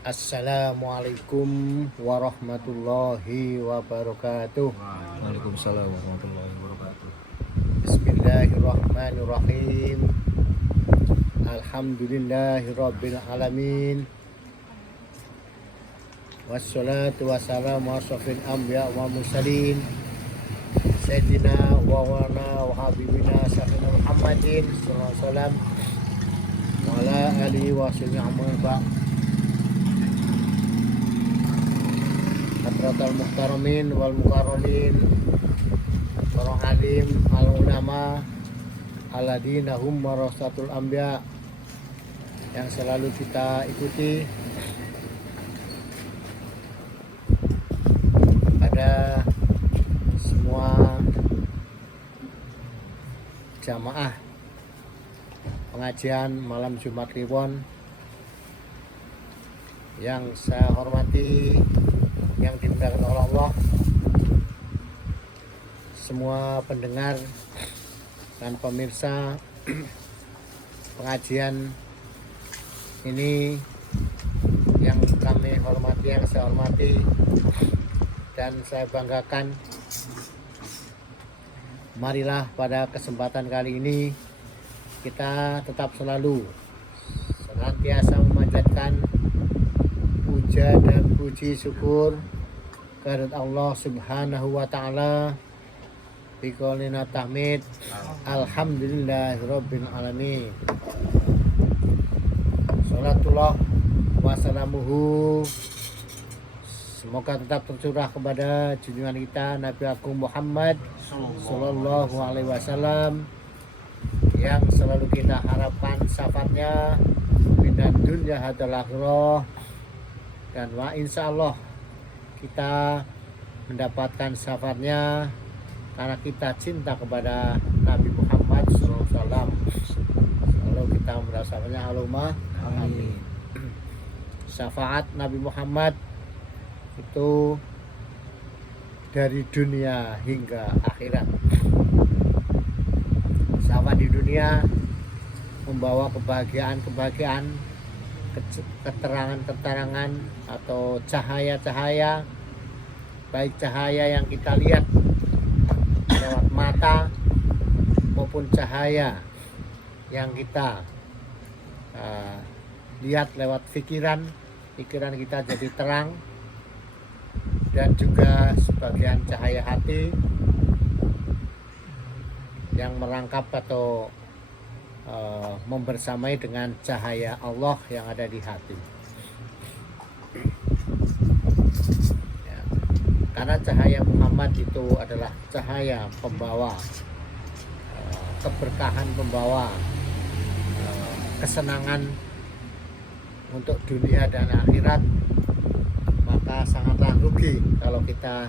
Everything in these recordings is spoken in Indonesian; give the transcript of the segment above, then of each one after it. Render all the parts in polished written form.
Assalamualaikum warahmatullahi wabarakatuh. Waalaikumsalam warahmatullahi wabarakatuh. Bismillahirrahmanirrahim. Alhamdulillahirabbil alamin. Wassalatu wassalamu ala asyrofil anbiya wa mursalin. Sayyidina wa wana wa habibina sayyidina Muhammadin sallallahu alaihi wasallam wa ala alihi wa sahbihi hadratal muhtaramin wal mukarramin, para alim al ulama alladzina hum warasatul anbiya, yang selalu kita ikuti pada semua jamaah pengajian malam Jumat Kliwon. Yang saya hormati, yang dimuliakan oleh Allah, semua pendengar dan pemirsa pengajian ini yang kami hormati, yang saya hormati dan saya banggakan. Marilah pada kesempatan kali ini kita tetap selalu senantiasa memanjatkan puja dan puji syukur kehadirat Allah Subhanahu wa taala biqaulina tahmid alhamdulillahirabbil alamin. Salatullah wassalamuhu, semoga tetap tercurah kepada junjungan kita Nabi Agung Muhammad sallallahu alaihi wasallam, yang selalu kita harapkan syafaatnya minad dunya hadal akhirah, dan wa insyaallah kita mendapatkan syafaatnya karena kita cinta kepada Nabi Muhammad SAW. Lalu kita mendapat syafaatnya, Allahumma amin. Syafaat Nabi Muhammad itu dari dunia hingga akhirat. Syafaat di dunia membawa kebahagiaan, keterangan-keterangan atau cahaya-cahaya, baik cahaya yang kita lihat lewat mata maupun cahaya yang kita lihat lewat pikiran kita jadi terang, dan juga sebagian cahaya hati yang merangkap atau membersamai dengan cahaya Allah yang ada di hati. Ya, karena cahaya Muhammad itu adalah cahaya pembawa keberkahan, pembawa kesenangan untuk dunia dan akhirat, maka sangatlah rugi kalau kita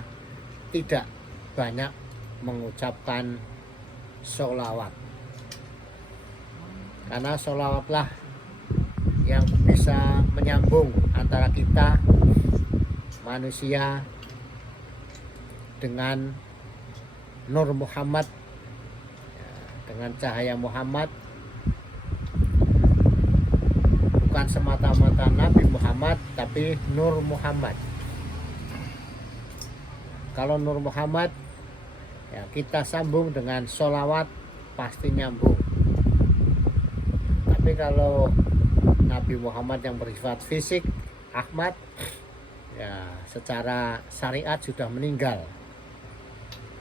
tidak banyak mengucapkan sholawat. Karena sholawatlah yang bisa menyambung antara kita manusia dengan Nur Muhammad, dengan cahaya Muhammad. Bukan semata-mata Nabi Muhammad, tapi Nur Muhammad. Kalau Nur Muhammad, ya kita sambung dengan sholawat pasti nyambung. Tapi kalau Nabi Muhammad yang bersifat fisik, Ahmad, ya secara syariat sudah meninggal.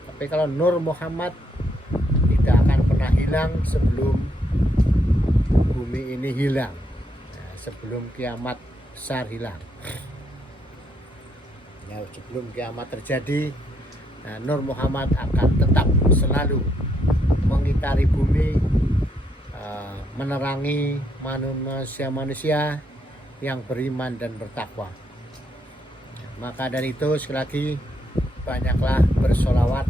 Tapi kalau Nur Muhammad tidak akan pernah hilang sebelum bumi ini hilang, ya, sebelum kiamat besar hilang. Ya, sebelum kiamat terjadi, nah, Nur Muhammad akan tetap selalu mengitari bumi, menerangi manusia-manusia yang beriman dan bertakwa. Maka dari itu sekali lagi banyaklah bersolawat,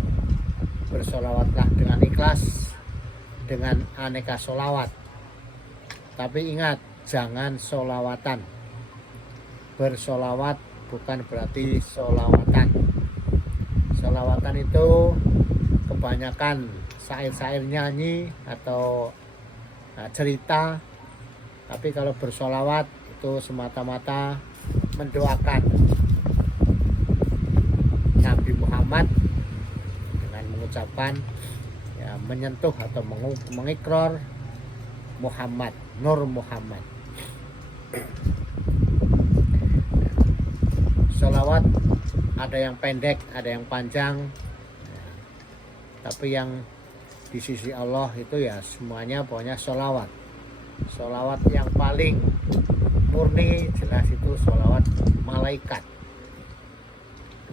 bersolawatlah dengan ikhlas, dengan aneka solawat. Tapi ingat, jangan solawatan. Bersolawat bukan berarti solawatan. Solawatan itu kebanyakan syair-syair nyanyi atau cerita. Tapi kalau bersolawat itu semata-mata mendoakan Nabi Muhammad dengan mengucapkan ya, menyentuh atau mengikrar Muhammad, Nur Muhammad. Sholawat ada yang pendek, ada yang panjang, tapi yang di sisi Allah itu ya semuanya pokoknya sholawat. Sholawat yang paling murni jelas itu sholawat malaikat.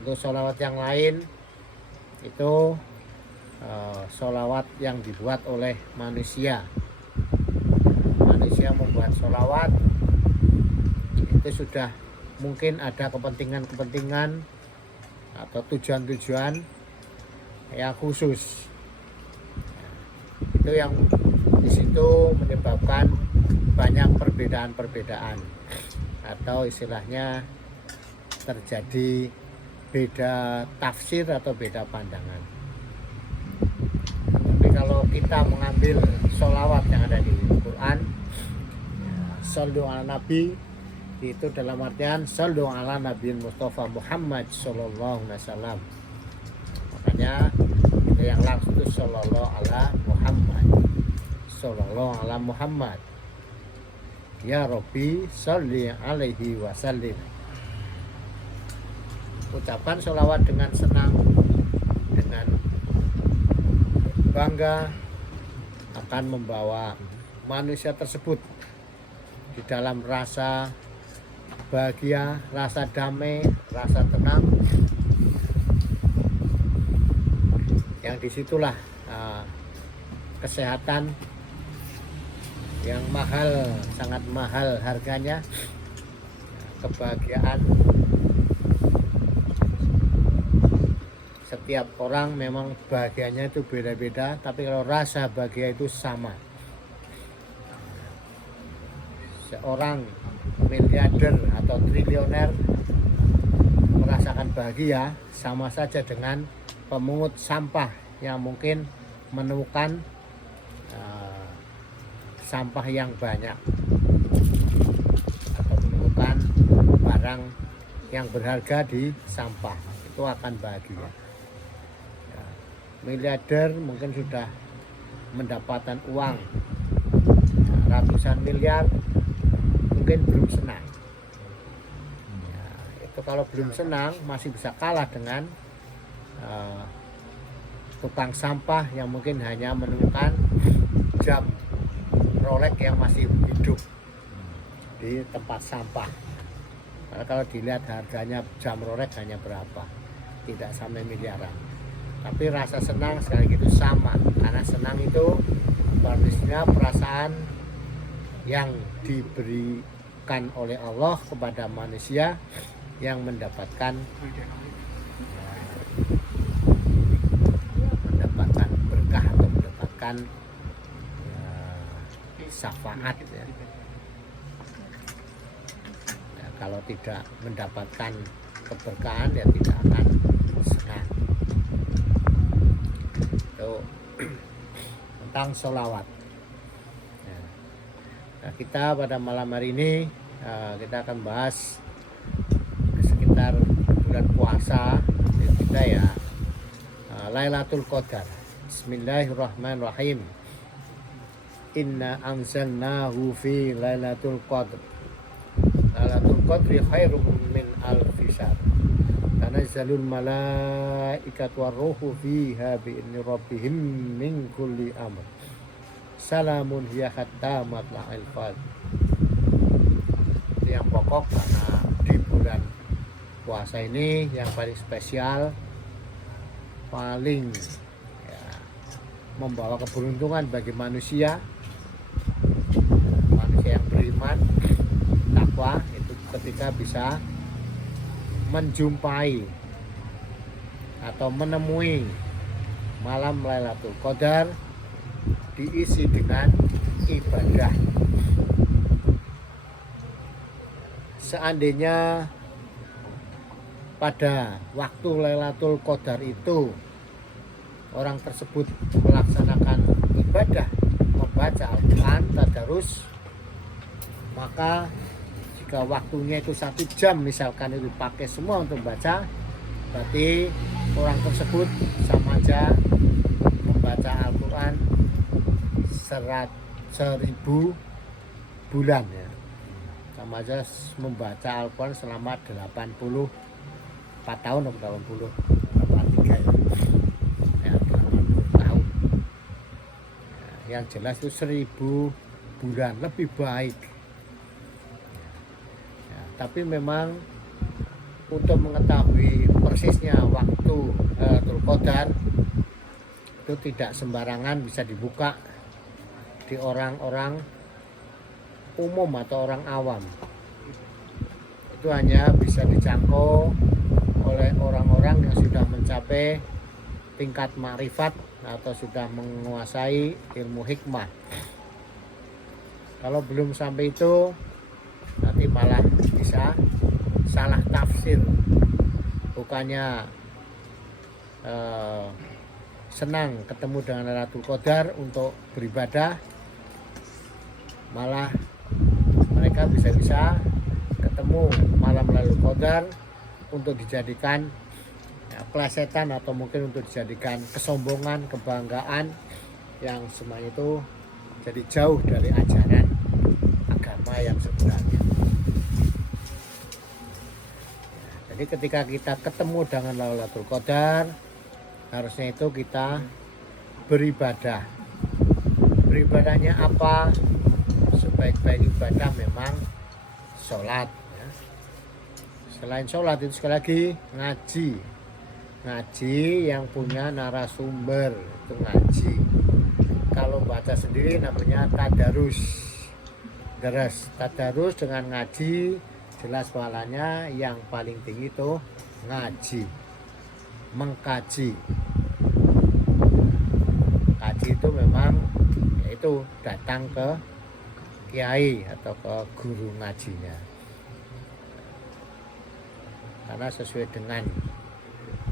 Untuk sholawat yang lain itu sholawat yang dibuat oleh manusia. Manusia membuat sholawat itu sudah mungkin ada kepentingan-kepentingan atau tujuan-tujuan yang khusus. Itu yang di situ menyebabkan banyak perbedaan-perbedaan atau istilahnya terjadi beda tafsir atau beda pandangan. Tapi kalau kita mengambil sholawat yang ada di Quran, shollu ala nabi, itu dalam artian shollu ala nabi Mustafa Muhammad sallallahu alaihi wasallam. Makanya itu yang langsung itu sallallahu ala Muhammad, sallallahu ala Muhammad. Ya Rabbi sholli alaihi wasallim. Ucapan sholawat dengan senang, dengan bangga akan membawa manusia tersebut di dalam rasa bahagia, rasa damai, rasa tenang. Yang disitulah kesehatan yang mahal, sangat mahal harganya, kebahagiaan. Setiap orang memang bahagianya itu beda-beda, tapi kalau rasa bahagia itu sama. Seorang miliarder atau triliuner merasakan bahagia sama saja dengan pemungut sampah yang mungkin menemukan sampah yang banyak atau menemukan barang yang berharga di sampah, itu akan bahagia. Ya, miliarder mungkin sudah mendapatkan uang ratusan miliar, mungkin belum senang. Ya, itu kalau belum senang masih bisa kalah dengan tukang sampah yang mungkin hanya menemukan jam Rolex yang masih hidup di tempat sampah. Karena kalau dilihat harganya jam Rolex hanya berapa, tidak sampai miliaran. Tapi rasa senang sekali itu sama, karena senang itu harusnya perasaan yang diberikan oleh Allah kepada manusia yang mendapatkan berkah atau mendapatkan syafaat ya. Ya, kalau tidak mendapatkan keberkahan ya tidak akan senang. Itu tentang sholawat ya. Nah, kita pada malam hari ini kita akan bahas sekitar bulan puasa kita ya, Lailatul Qadar. Bismillahirrahmanirrahim. Inna anzalnahu fi Lailatul Qadr. Lailatul Qadri khairum min alfi syahr. Tanazzalul malaikatu warruhu fiha bi'izni rabbihim min kulli amr. Salamun hiya hatta matla'il fajr. Yang pokok karena di bulan puasa ini yang paling spesial, paling ya, membawa keberuntungan bagi manusia yang beriman, takwa, itu ketika bisa menjumpai atau menemui malam Lailatul Qadar diisi dengan ibadah. Seandainya pada waktu Lailatul Qadar itu orang tersebut melaksanakan ibadah, membaca Al-Quran, tadarus, maka jika waktunya itu 1 jam misalkan itu dipakai semua untuk baca, berarti orang tersebut sama aja membaca Al-Quran 1000 bulan ya. Sama aja membaca Al-Quran selama 84 tahun atau 83 ya. 80 tahun. Yang jelas itu 1000 bulan lebih baik ya, tapi memang untuk mengetahui persisnya waktu Lailatul Qadar itu tidak sembarangan bisa dibuka di orang-orang umum atau orang awam. Itu hanya bisa dijangkau oleh orang-orang yang sudah mencapai tingkat makrifat atau sudah menguasai ilmu hikmah. Kalau belum sampai itu nanti malah bisa salah tafsir. Bukannya senang ketemu dengan Lailatul Qadar untuk beribadah, malah mereka bisa-bisa ketemu malam Lailatul Qadar untuk dijadikan plesetan atau mungkin untuk dijadikan kesombongan, kebanggaan yang semuanya itu jadi jauh dari ajaran agama yang sebenarnya. Jadi ketika kita ketemu dengan Lailatul Qadar, harusnya itu kita beribadah. Beribadahnya apa? Sebaik-baik ibadah memang sholat ya. Selain sholat itu sekali lagi ngaji yang punya narasumber itu ngaji. Kalau baca sendiri namanya tadarus dengan ngaji, jelas pahalanya yang paling tinggi itu ngaji, mengkaji. Kaji itu memang yaitu datang ke kiai atau ke guru ngajinya, karena sesuai dengan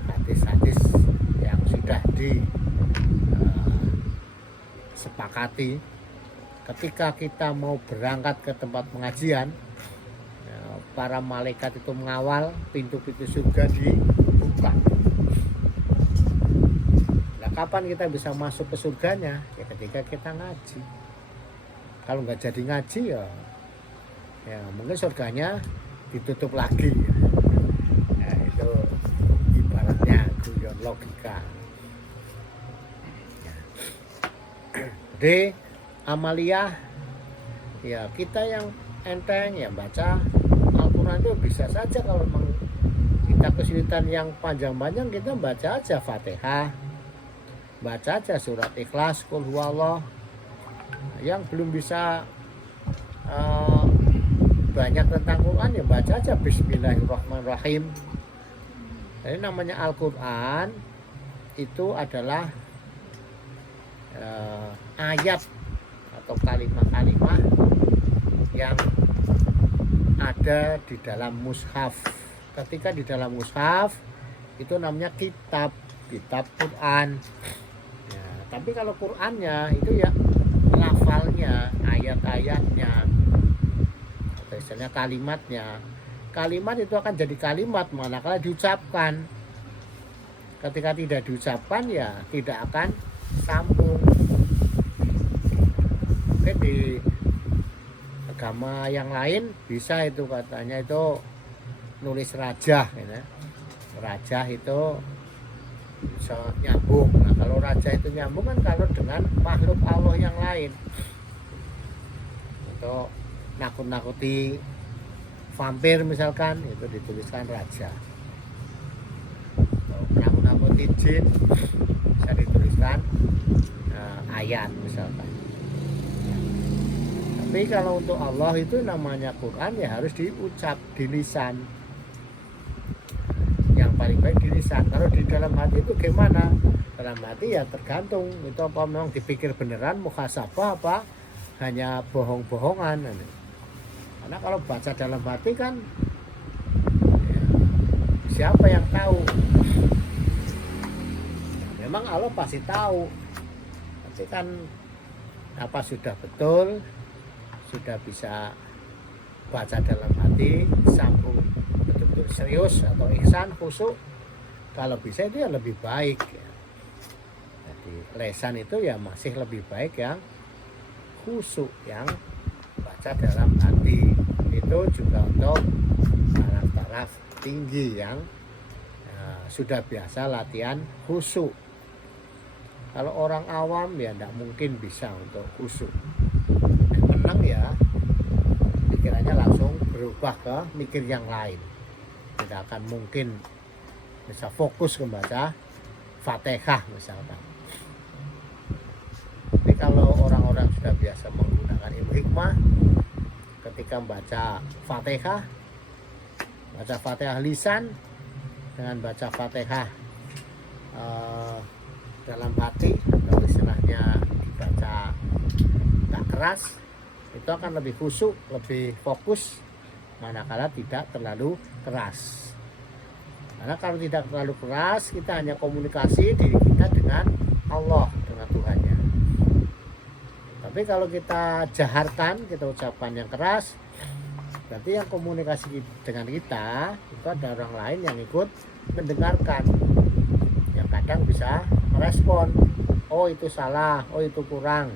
hadis-hadis yang sudah disepakati, ketika kita mau berangkat ke tempat pengajian, para malaikat itu mengawal, pintu-pintu surga dibuka. Nah, kapan kita bisa masuk ke surganya? Ya ketika kita ngaji. Kalau nggak jadi ngaji ya mungkin surganya ditutup lagi. Ya, itu ibaratnya guyon logika. Ya. Jadi amaliyah ya kita yang enteng ya baca Al-Quran itu bisa saja. Kalau memang kita kesulitan yang panjang-panjang, kita baca aja Fatihah, baca aja surat Ikhlas, Qul Huwallah. Yang belum bisa banyak tentang Quran ya baca aja Bismillahirrahmanirrahim. Jadi namanya Al-Quran itu adalah ayat atau kalimat-kalimat yang ada di dalam mushaf. Ketika di dalam mushaf itu namanya kitab Quran ya, tapi kalau Qurannya itu ya lafalnya, ayat-ayatnya atau istilahnya kalimatnya. Kalimat itu akan jadi kalimat manakala diucapkan. Ketika tidak diucapkan ya tidak akan sambung. Oke, di agama yang lain bisa itu katanya itu nulis rajah ya. Rajah itu bisa nyambung. Nah, kalau raja itu nyambung kan kalau dengan makhluk Allah yang lain. Untuk nakut-nakuti vampir misalkan itu dituliskan raja. Nakut-nakuti jin bisa dituliskan ayat misalkan. Tapi kalau untuk Allah itu namanya Quran ya harus diucap di lisan. Yang paling baik di lisan. Kalau di dalam hati itu gimana? Dalam hati ya tergantung itu apa memang dipikir beneran muhasabah apa hanya bohong-bohongan. Karena kalau baca dalam hati kan ya, siapa yang tahu? Memang Allah pasti tahu. Tapi kan apa sudah betul, sudah bisa baca dalam hati, sambung betul-betul serius atau ihsan, khusyuk, kalau bisa itu ya lebih baik ya. Jadi lesan itu ya masih lebih baik yang khusyuk, yang baca dalam hati. Itu juga untuk taraf-taraf tinggi yang sudah biasa latihan khusyuk. Kalau orang awam ya tidak mungkin bisa untuk khusyuk. Menang ya pikirannya langsung berubah ke mikir yang lain. Tidak akan mungkin bisa fokus membaca Fatihah misalkan. Tapi kalau orang-orang sudah biasa menggunakan ilmu hikmah, ketika membaca Fatihah, baca Fatihah lisan dengan baca Fatihah dalam hati, atau istilahnya dibaca tak keras, itu akan lebih khusyuk, lebih fokus, manakala tidak terlalu keras. Karena kalau tidak terlalu keras, kita hanya komunikasi diri kita dengan Allah, dengan Tuhannya. Tapi kalau kita jaharkan, kita ucapkan yang keras, berarti yang komunikasi dengan kita itu ada orang lain yang ikut mendengarkan, yang kadang bisa merespon, oh itu salah, oh itu kurang.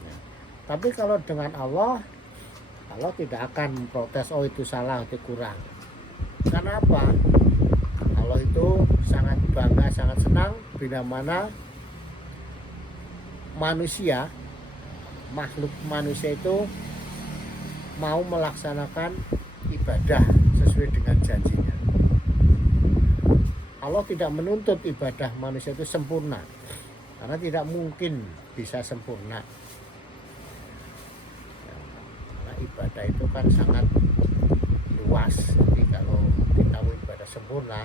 Nah, tapi kalau dengan Allah tidak akan memprotes, oh itu salah, itu kurang. Karena apa? Allah itu sangat bangga, sangat senang bila mana manusia, makhluk manusia itu mau melaksanakan ibadah sesuai dengan janjinya. Allah tidak menuntut ibadah manusia itu sempurna, karena tidak mungkin bisa sempurna. Karena ibadah itu kan sangat luas. Jadi kalau kita mau ibadah sempurna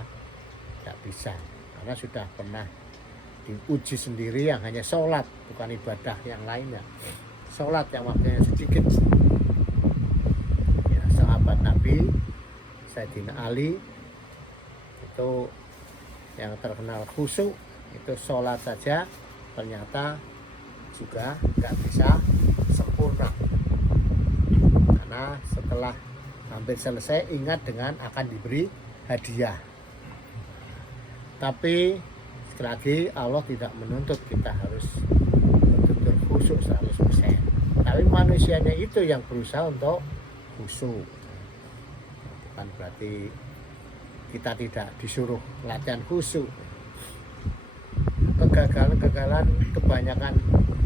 tidak bisa, karena sudah pernah diuji sendiri yang hanya sholat, bukan ibadah yang lainnya. Sholat yang waktunya sedikit. Ya, sahabat Nabi Sayyidina Ali itu yang terkenal khusyuk, itu sholat saja ternyata juga nggak bisa sempurna, karena setelah hampir selesai ingat dengan akan diberi hadiah. Tapi sekali lagi Allah tidak menuntut kita harus betul-betul khusyuk 100%. Tapi manusianya itu yang berusaha untuk khusyuk. Bukan berarti kita tidak disuruh latihan khusyuk. Kegagalan kebanyakan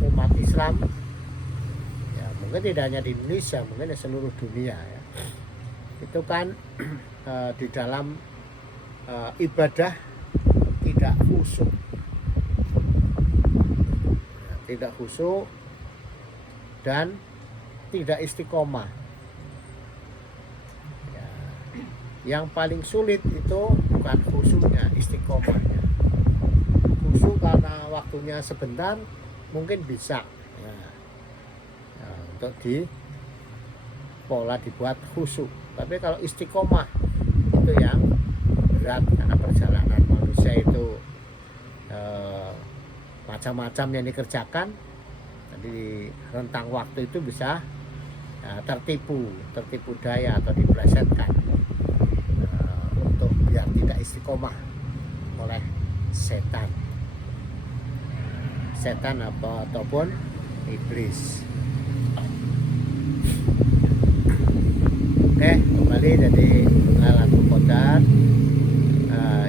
umat Islam ya, mungkin tidak hanya di Indonesia, mungkin di seluruh dunia ya, itu kan di dalam ibadah tidak khusyuk, ya, tidak khusyuk dan tidak istiqomah. Yang paling sulit itu bukan khusyuknya, istiqomahnya. Khusyuk karena waktunya sebentar mungkin bisa ya, untuk pola dibuat khusyuk. Tapi kalau istiqomah itu yang berat, karena perjalanan manusia itu macam-macam yang dikerjakan. Jadi rentang waktu itu bisa tertipu daya atau diplesetkan untuk biar tidak istiqomah oleh setan ataupun iblis. Oke, kembali jadi Lailatul Qadar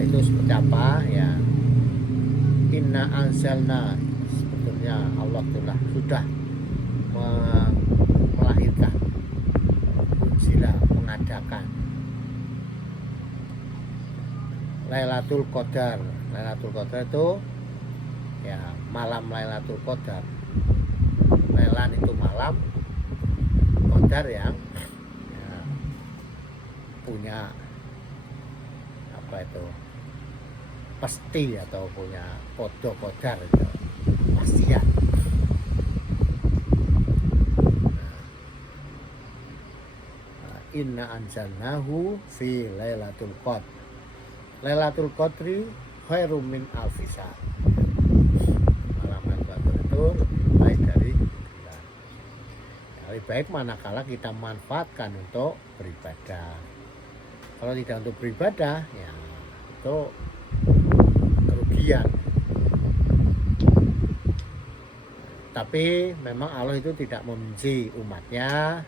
itu seperti apa ya? Inna anzalna, sebetulnya Allah sudah melahirkan, sila mengadakan Lailatul Qadar. Lailatul Qadar itu ya malam Lailatul Qadar. Lailan itu malam, Qadar yang ya, punya apa itu pasti atau punya podo Qadar itu pastian. Inna anzalnahu fi Lailatul Qadar. Lailatul Qadri khairum min alfi syahr. Malam Lailatul Qadar itu lebih baik dari bulan. Dari lebih baik manakala kita manfaatkan untuk beribadah. Kalau tidak untuk beribadah, ya itu kerugian. Tapi memang Allah itu tidak membenci umatnya.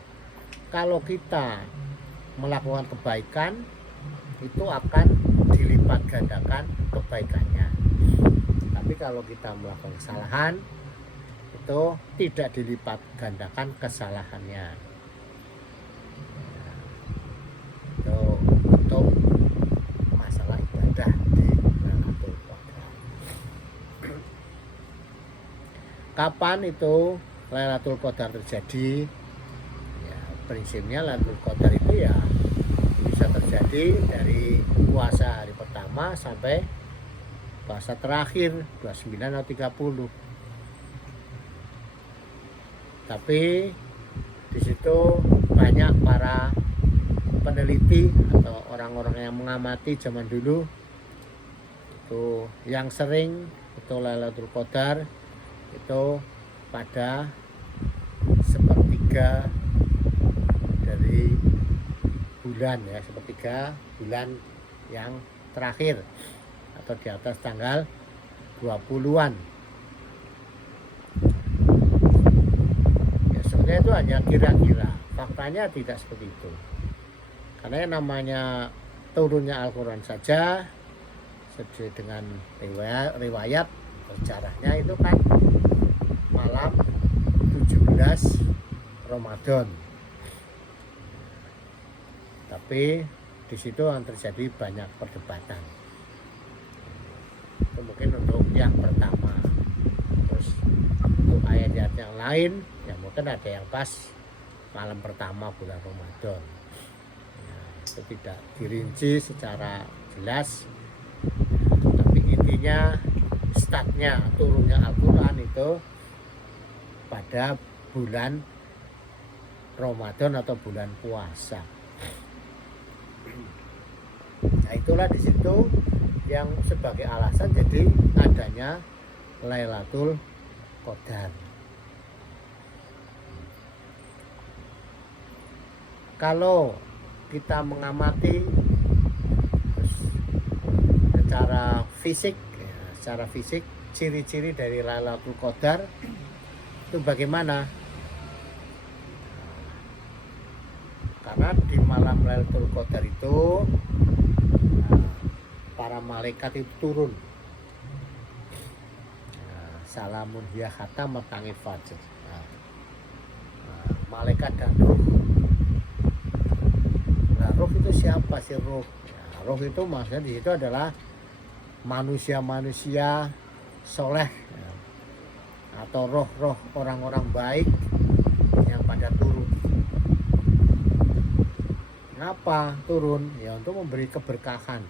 Kalau kita melakukan kebaikan, itu akan dilipat gandakan kebaikannya. Tapi kalau kita melakukan kesalahan, itu tidak dilipat gandakan kesalahannya. Itu untuk masalah ibadah di Lailatul Qadar. Kapan itu Lailatul Qadar terjadi? Ya, prinsipnya Lailatul Qadar itu ya bisa terjadi dari puasa hari pertama sampai puasa terakhir 29 atau 30. Tapi di situ banyak para peneliti atau orang-orang yang mengamati zaman dulu itu yang sering itu Lailatul Qadar itu pada sepertiga dari bulan, ya, sepertiga bulan yang terakhir atau di atas tanggal 20-an. Ya, sebenarnya itu hanya kira-kira, faktanya tidak seperti itu. Karena yang namanya turunnya Al-Quran saja sesuai dengan riwayat sejarahnya itu kan malam 17 Ramadan. Tapi di situ yang terjadi banyak perdebatan. Itu mungkin untuk yang pertama. Terus untuk ayat-ayat yang lain, ya mungkin ada yang pas malam pertama bulan Ramadan. Nah, itu tidak dirinci secara jelas. Tapi intinya startnya turunnya Al-Quran itu pada bulan Ramadan atau bulan puasa. Nah, itulah di situ yang sebagai alasan jadi adanya Lailatul Qadar. Kalau kita mengamati secara fisik, ciri-ciri dari Lailatul Qadar itu bagaimana? Karena di malam Lailatul Qadar itu para malaikat itu turun. Salamun hiya hatta matangil fajr. Malaikat dan ruh. Nah, ruh itu siapa sih ruh? Ya, ruh itu maksudnya di situ adalah manusia-manusia soleh, ya, atau roh-roh orang-orang baik yang pada turun. Kenapa turun? Ya untuk memberi keberkahan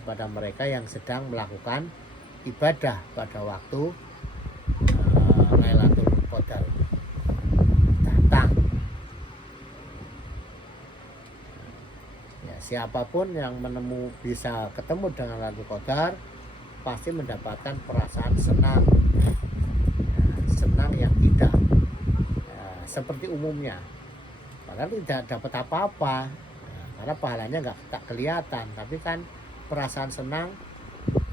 kepada mereka yang sedang melakukan ibadah pada waktu Lailatul Qadar datang. Ya, siapapun yang bisa ketemu dengan Lailatul Qadar pasti mendapatkan perasaan senang, ya, senang yang tidak seperti umumnya. Padahal tidak dapat apa-apa, karena pahalanya tak kelihatan, tapi kan perasaan senang,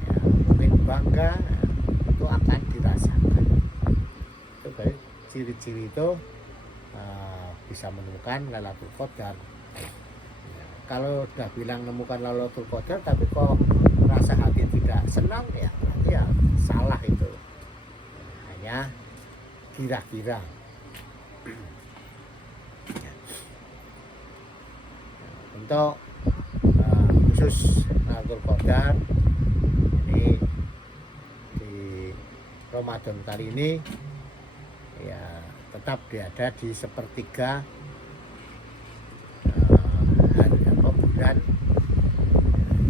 ya, mungkin bangga, ya, itu akan dirasakan. Itu dari ciri-ciri itu bisa menemukan Lailatul Qadar. Ya, kalau udah bilang menemukan Lailatul Qadar tapi kok rasa hati tidak senang, ya berarti ya salah itu. Hanya kira-kira. Untuk khusus Lailatul Qadar ini di Ramadan kali ini ya tetap ada di sepertiga bulan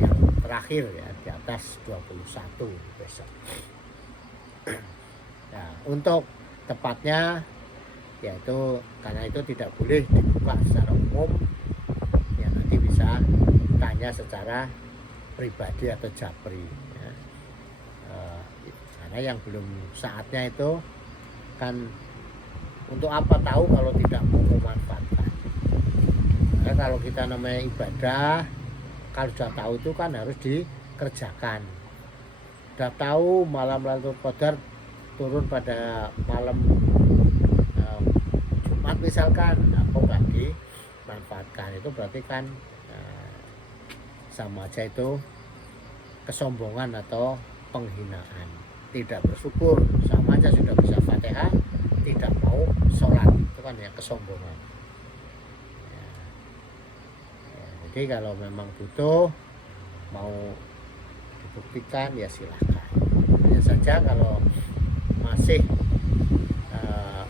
yang terakhir, ya di atas 21 besok. Nah, untuk tepatnya yaitu karena itu tidak boleh dibuka secara umum, ya nanti bisa tanya secara pribadi atau japri, ya. Karena yang belum saatnya itu kan Untuk apa tahu kalau tidak mau memanfaatkan? Nah, kalau kita namanya ibadah, kalau sudah tahu itu kan harus dikerjakan. Sudah tahu malam Lailatul Qadar turun pada malam Jumat misalkan, kok nggak dimanfaatkan, itu berarti kan sama aja itu kesombongan atau penghinaan. Tidak bersyukur, sama aja sudah bisa Fatihah tidak mau sholat, itu kan ya kesombongan. Jadi kalau memang butuh mau dibuktikan ya silahkan. Hanya saja kalau masih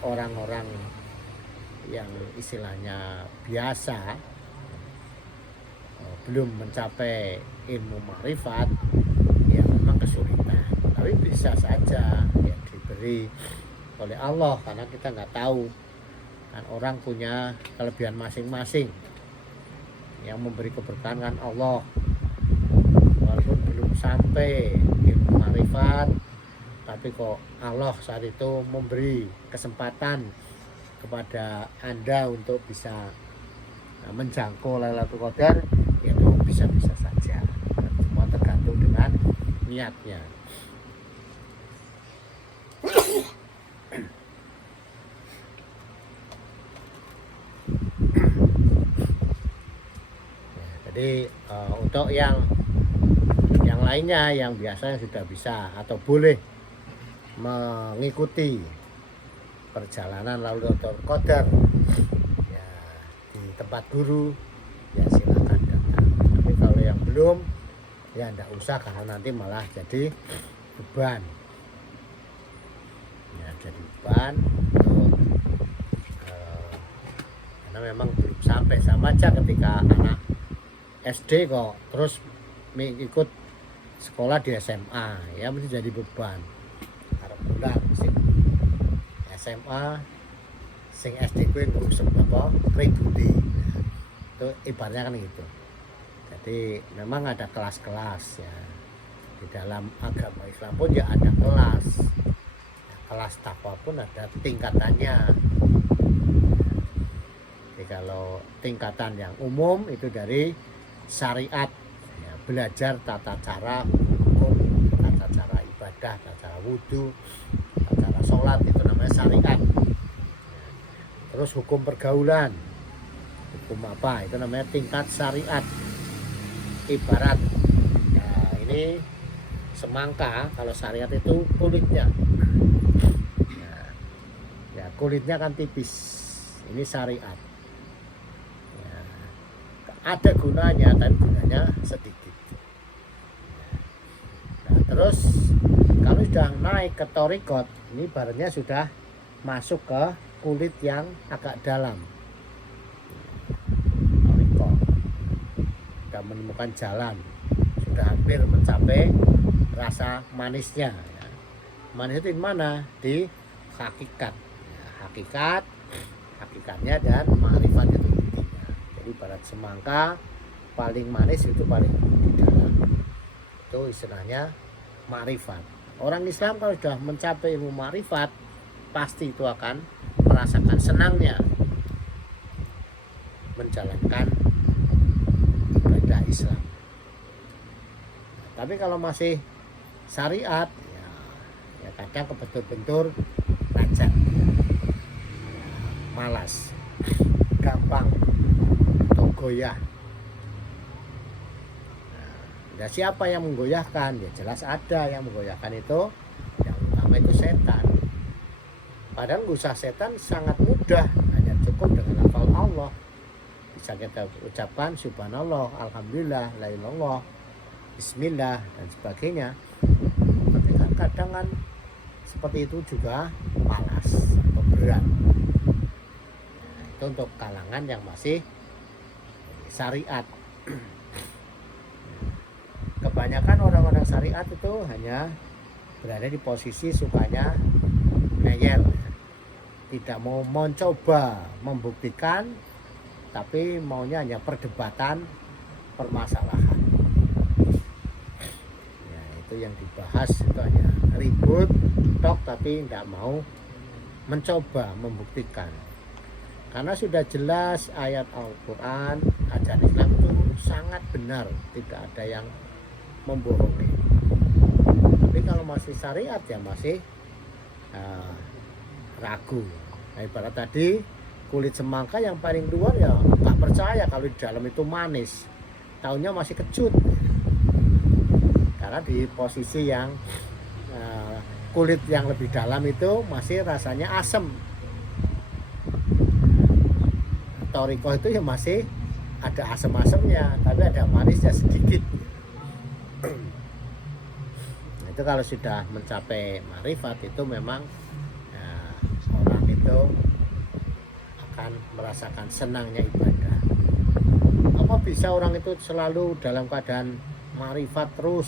orang-orang yang istilahnya biasa, belum mencapai ilmu ma'rifat, ya memang kesulitan. Tapi bisa saja ya diberi oleh Allah, karena kita nggak tahu kan, orang punya kelebihan masing-masing. Yang memberi keberkahan kan Allah, walaupun belum sampai ilmu ma'rifat, tapi kok Allah saat itu memberi kesempatan kepada Anda untuk bisa menjangkau Lailatul Qadar, itu bisa-bisa saja. Semua tergantung dengan niatnya. Jadi untuk yang lainnya yang biasanya sudah bisa atau boleh mengikuti perjalanan Lailatul Qadar ya, di tempat guru, ya silakan datang. Tapi kalau yang belum, ya enggak usah, karena nanti malah jadi beban. Ya, jadi beban untuk karena memang belum sampai. Sama aja ketika anak SD kok terus ikut sekolah di SMA, ya mesti jadi beban. Harap pulang sing SMA, sing SD kuwi ngurus apa kributi. Nah, itu ibaratnya kan gitu. Jadi memang ada kelas-kelas ya. Di dalam agama Islam pun ya ada kelas. Ya, kelas takwa pun ada tingkatannya. Jadi kalau tingkatan yang umum itu dari syariat, ya, belajar tata cara hukum, tata cara ibadah, tata cara wudhu, tata cara sholat, itu namanya syariat. Terus hukum pergaulan, hukum apa, itu namanya tingkat syariat. Ibarat ya, ini semangka, kalau syariat itu kulitnya ya kulitnya kan tipis, ini syariat. Ada gunanya, tapi gunanya sedikit. Nah, terus kalau sudah naik ke torikot, ini barunya sudah masuk ke kulit yang agak dalam. Torikot sudah menemukan jalan, sudah hampir mencapai rasa manisnya. Ya. Manis itu di mana? Di hakikat. Ya, hakikatnya dan ma'rifat itu. Ibarat semangka paling manis itu paling di dalam, itu istilahnya ma'rifat. Orang Islam kalau sudah mencapai ilmu ma'rifat, pasti itu akan merasakan senangnya menjalankan ibadah Islam. Tapi kalau masih syariat ya kadang kebentur-bentur rajak, malas, gampang goyah. Nah, siapa yang menggoyahkan? Ya jelas ada yang menggoyahkan, itu yang utama itu setan. Padahal usaha setan sangat mudah, hanya cukup dengan lafal Allah. Bisa kita ucapkan subhanallah, alhamdulillah, la ilaha illallah, bismillah dan sebagainya. Tapi kan kadang kan seperti itu juga malas atau berat. Nah, itu untuk kalangan yang masih syariat. Kebanyakan orang-orang syariat itu hanya berada di posisi sukanya ngeyel, tidak mau mencoba membuktikan, tapi maunya hanya perdebatan, permasalahan. Ya, itu yang dibahas itu hanya ribut tok, tapi tidak mau mencoba membuktikan, karena sudah jelas ayat Al-Quran, ajaran Islam itu sangat benar, tidak ada yang membohongi. Tapi kalau masih syariat ya masih ragu. Nah, ibarat tadi kulit semangka yang paling luar ya nggak percaya kalau di dalam itu manis, taunya masih kecut, karena di posisi yang kulit yang lebih dalam itu masih rasanya asam. Toriko itu ya masih ada asam-asamnya, tapi ada manisnya sedikit. Nah, itu kalau sudah mencapai marifat itu memang orang itu akan merasakan senangnya ibadah. Apa bisa orang itu selalu dalam keadaan marifat terus?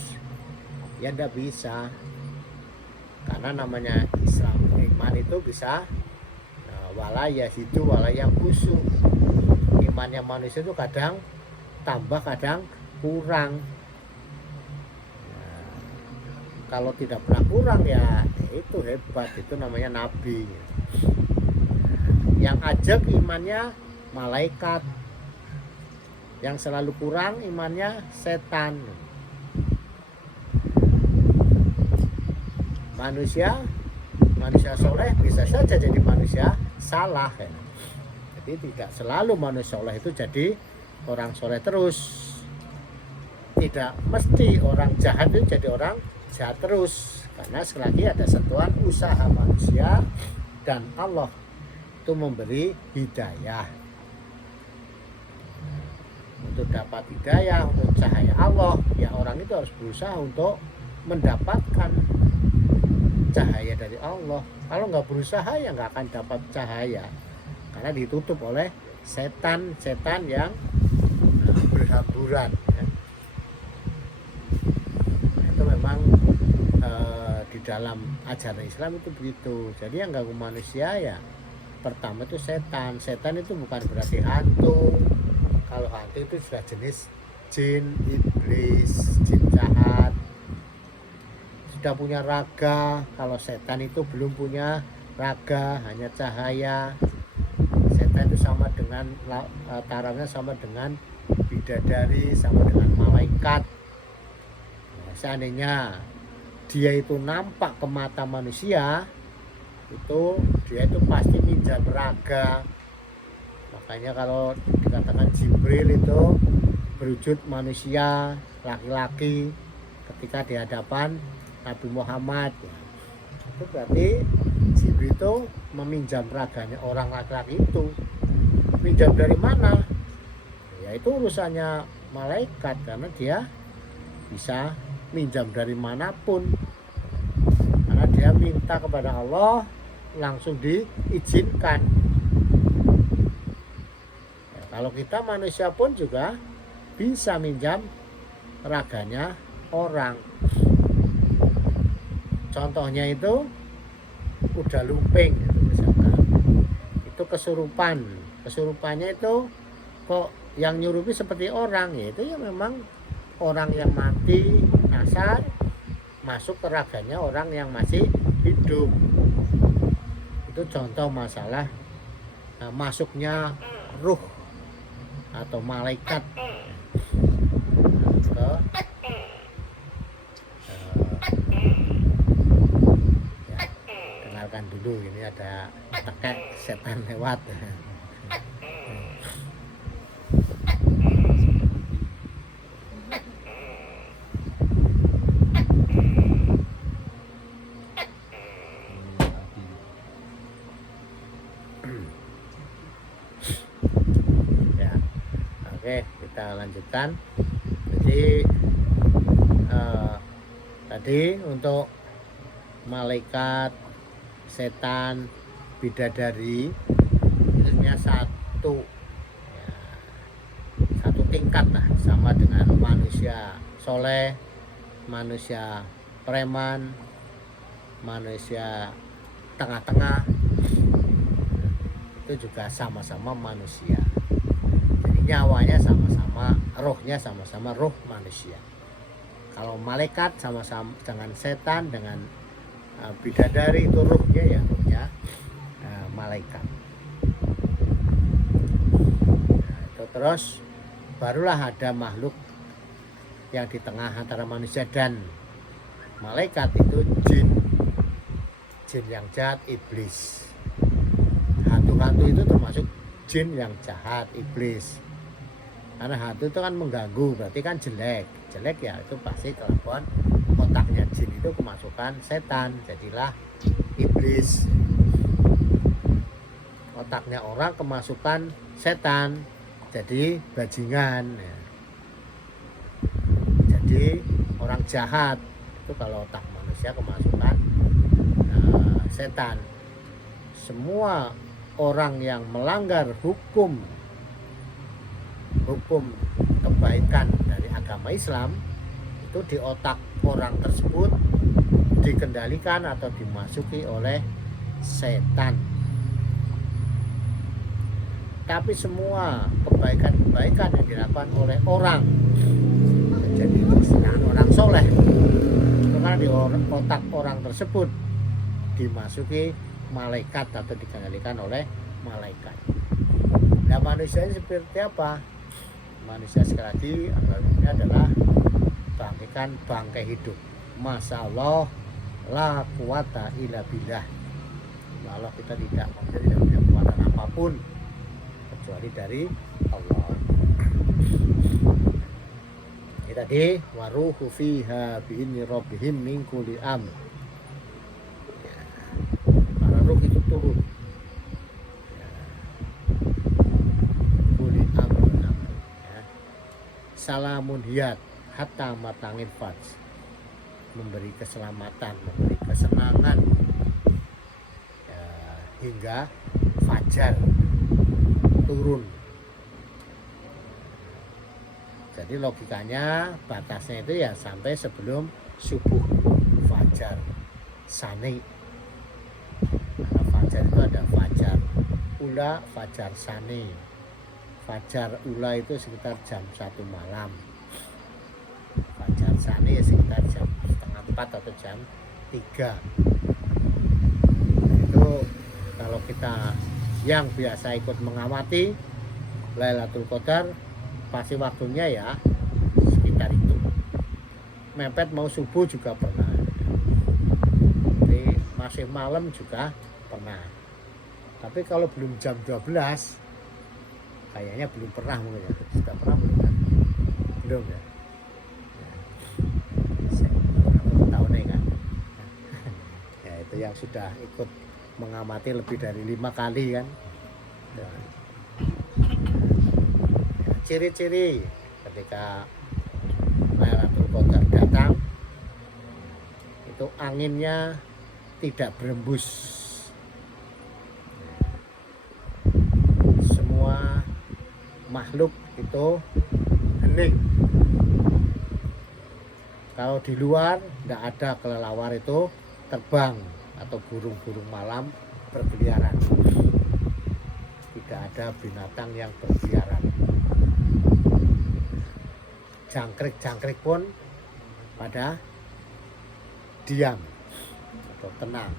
Ya tidak bisa, karena namanya Islam, iman itu bisa walaya hidu walaya busuk. Imannya manusia itu kadang tambah kadang kurang. Kalau tidak pernah kurang ya itu hebat, itu namanya nabi. Yang ajak imannya malaikat, yang selalu kurang imannya setan. Manusia soleh bisa saja jadi manusia salah ya. Jadi tidak selalu manusia soleh itu jadi orang soleh terus, tidak mesti orang jahat itu jadi orang jahat terus, karena sekali lagi ada sentuhan usaha manusia dan Allah itu memberi hidayah. Untuk dapat hidayah, untuk cahaya Allah, ya orang itu harus berusaha untuk mendapatkan cahaya dari Allah. Kalau nggak berusaha ya nggak akan dapat cahaya, karena ditutup oleh setan yang berhamburan ya. Itu memang di dalam ajaran Islam itu begitu. Jadi yang ganggu manusia ya pertama itu setan itu bukan berarti hantu. Kalau hantu itu sudah jenis jin, iblis, jin jahat, sudah punya raga. Kalau setan itu belum punya raga, hanya cahaya. Setan itu sama dengan tarafnya sama dengan bidadari, sama dengan malaikat. Nah, seandainya dia itu nampak ke mata manusia, itu dia itu pasti minjam raga. Makanya kalau dikatakan Jibril itu berwujud manusia laki-laki ketika di hadapan Nabi Muhammad, itu berarti Jibril itu meminjam raganya orang laki-laki itu. Minjam dari mana? Ya itu urusannya malaikat, karena dia bisa minjam dari manapun, karena dia minta kepada Allah langsung diizinkan. Ya, kalau kita manusia pun juga bisa minjam raganya orang. Contohnya itu kuda lumping gitu, misalkan itu kesurupannya itu kok yang nyurupi seperti orang, ya itu ya memang orang yang mati nasar masuk ke raganya orang yang masih hidup. Itu contoh masalah masuknya ruh atau malaikat ke kenalkan dulu, ini ada tekek setan lewat. Ya, oke, kita lanjutkan. Jadi tadi untuk malaikat, setan, bidadari itu satu tingkat lah, sama dengan manusia soleh, manusia preman, manusia tengah-tengah, itu juga sama-sama manusia. Jadi nyawanya sama-sama, rohnya sama-sama roh manusia. Kalau malaikat sama-sama dengan setan, dengan bidadari itu ruhnya ya ruhnya malaikat. Nah, itu terus barulah ada makhluk yang di tengah antara manusia dan malaikat, itu jin yang jahat, iblis. Hantu-hantu itu termasuk jin yang jahat, iblis. Karena hantu itu kan mengganggu, berarti kan jelek ya, itu pasti kelakuan otaknya jin itu kemasukan setan, jadilah iblis. Otaknya orang kemasukan setan, jadi bajingan ya. Jadi orang jahat itu kalau otak manusia kemasukan setan. Semua orang yang melanggar hukum kebaikan dari agama Islam itu di otak orang tersebut dikendalikan atau dimasuki oleh setan. Tapi semua kebaikan yang dilakukan oleh orang, jadi orang soleh, itu karena di otak orang tersebut dimasuki malaikat atau dikendalikan oleh malaikat. Nah, manusia ini seperti apa? Manusia sekali lagi ini adalah bagaikan bangkai hidup. Masya Allah, la quwata illa billah. Allah kita tidak punya kekuatan apapun kecuali dari Allah. Ini tadi waruhu fiha bi'inni rabbihim min kulli amr. Para ruh itu turun. Kulli amr. Salamun hiyat hatta matangin fajr, memberi keselamatan, memberi kesenangan hingga fajar turun. Jadi logikanya batasnya itu ya sampai sebelum subuh, fajar sani. Karena fajar itu ada fajar ula, fajar sani. Fajar ula itu sekitar jam 1 malam. Fajar sani ya sekitar jam setengah 4 atau jam 3. Itu kalau kita yang biasa ikut mengamati Lailatul Qadar, pasti waktunya ya sekitar itu. Mepet mau subuh juga pernah. Jadi masih malam juga pernah. Tapi kalau belum jam 12 kayaknya belum pernah mungkin ya. Sudah pernah belum kan? Belum ya. Tahun ini kan. Ya itu yang sudah ikut mengamati lebih dari 5 kali kan. Ya, ciri-ciri ketika Lailatul Qadar datang itu anginnya tidak berembus. Semua makhluk itu hening. Kalau di luar tidak ada kelelawar itu terbang atau burung-burung malam berkeliaran. Tidak ada binatang yang berkeliaran. Jangkrik-jangkrik pun pada diam atau tenang.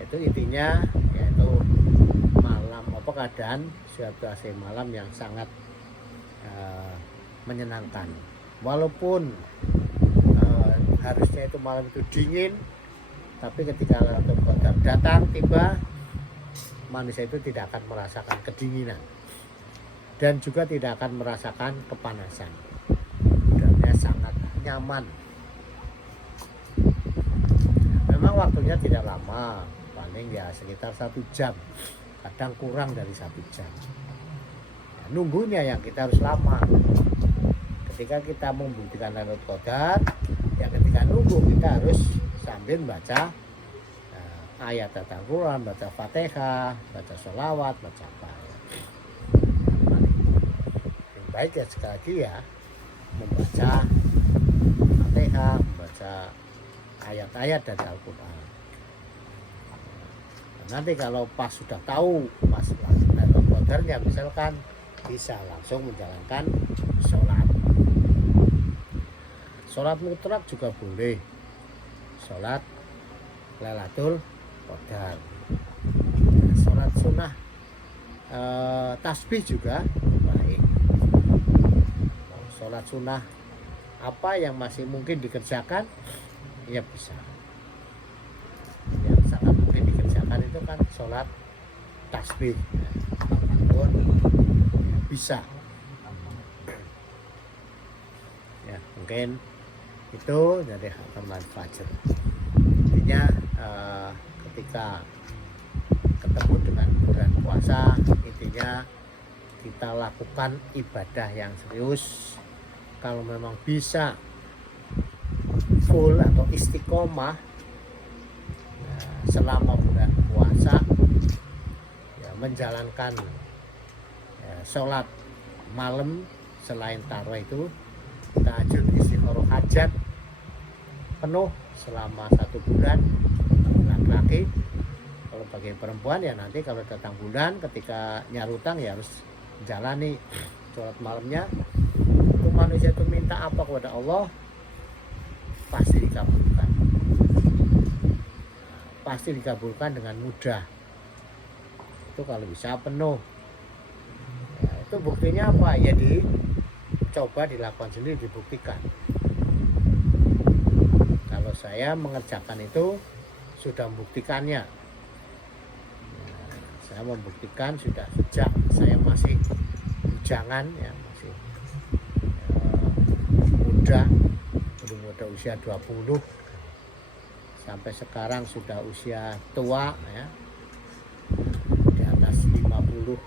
Itu intinya, yaitu malam apa keadaan situasi malam yang sangat menyenangkan. Walaupun harusnya itu malam itu dingin, tapi ketika Lailatul Qadar datang tiba, manusia itu tidak akan merasakan kedinginan dan juga tidak akan merasakan kepanasan. Udaranya sangat nyaman. Memang waktunya tidak lama, paling ya sekitar 1 jam, kadang kurang dari 1 jam. Nunggunya yang kita harus lama. Ketika kita membuktikan Lailatul Qadar, ya ketika nunggu kita harus sambil baca ayat Al-Quran, baca Fatihah, baca sholawat, baca apa ya. Yang baik ya sekali lagi ya membaca Fatihah, membaca ayat-ayat dari Al-Quran. Nanti kalau pas sudah tahu pas Lailatul Qadarnya, misalkan bisa langsung menjalankan sholat. Sholat mutlak juga boleh. Sholat Lailatul Qadar. Sholat sunnah tasbih juga baik. Sholat sunnah apa yang masih mungkin dikerjakan ya bisa. Yang sangat mungkin dikerjakan itu kan sholat tasbih, apapun ya, bisa. Ya mungkin itu dari rakaat fajr. Intinya ketika ketemu dengan bulan puasa, intinya kita lakukan ibadah yang serius. Kalau memang bisa full atau istiqomah ya, selama bulan puasa ya, menjalankan ya, sholat malam selain tarawih itu tahajud istikharah hajat penuh selama 1 bulan laki-laki. Kalau bagi perempuan ya nanti kalau datang bulan ketika nyarutang ya harus jalani sholat malamnya. Itu manusia itu minta apa kepada Allah pasti dikabulkan. Pasti dikabulkan dengan mudah. Itu kalau bisa penuh. Ya, itu buktinya apa? Ya dicoba dilakukan sendiri, dibuktikan. Kalau saya mengerjakan itu sudah membuktikannya. Saya membuktikan sudah sejak saya masih bujangan ya, masih muda, belum muda usia 20 sampai sekarang sudah usia tua ya, di atas 55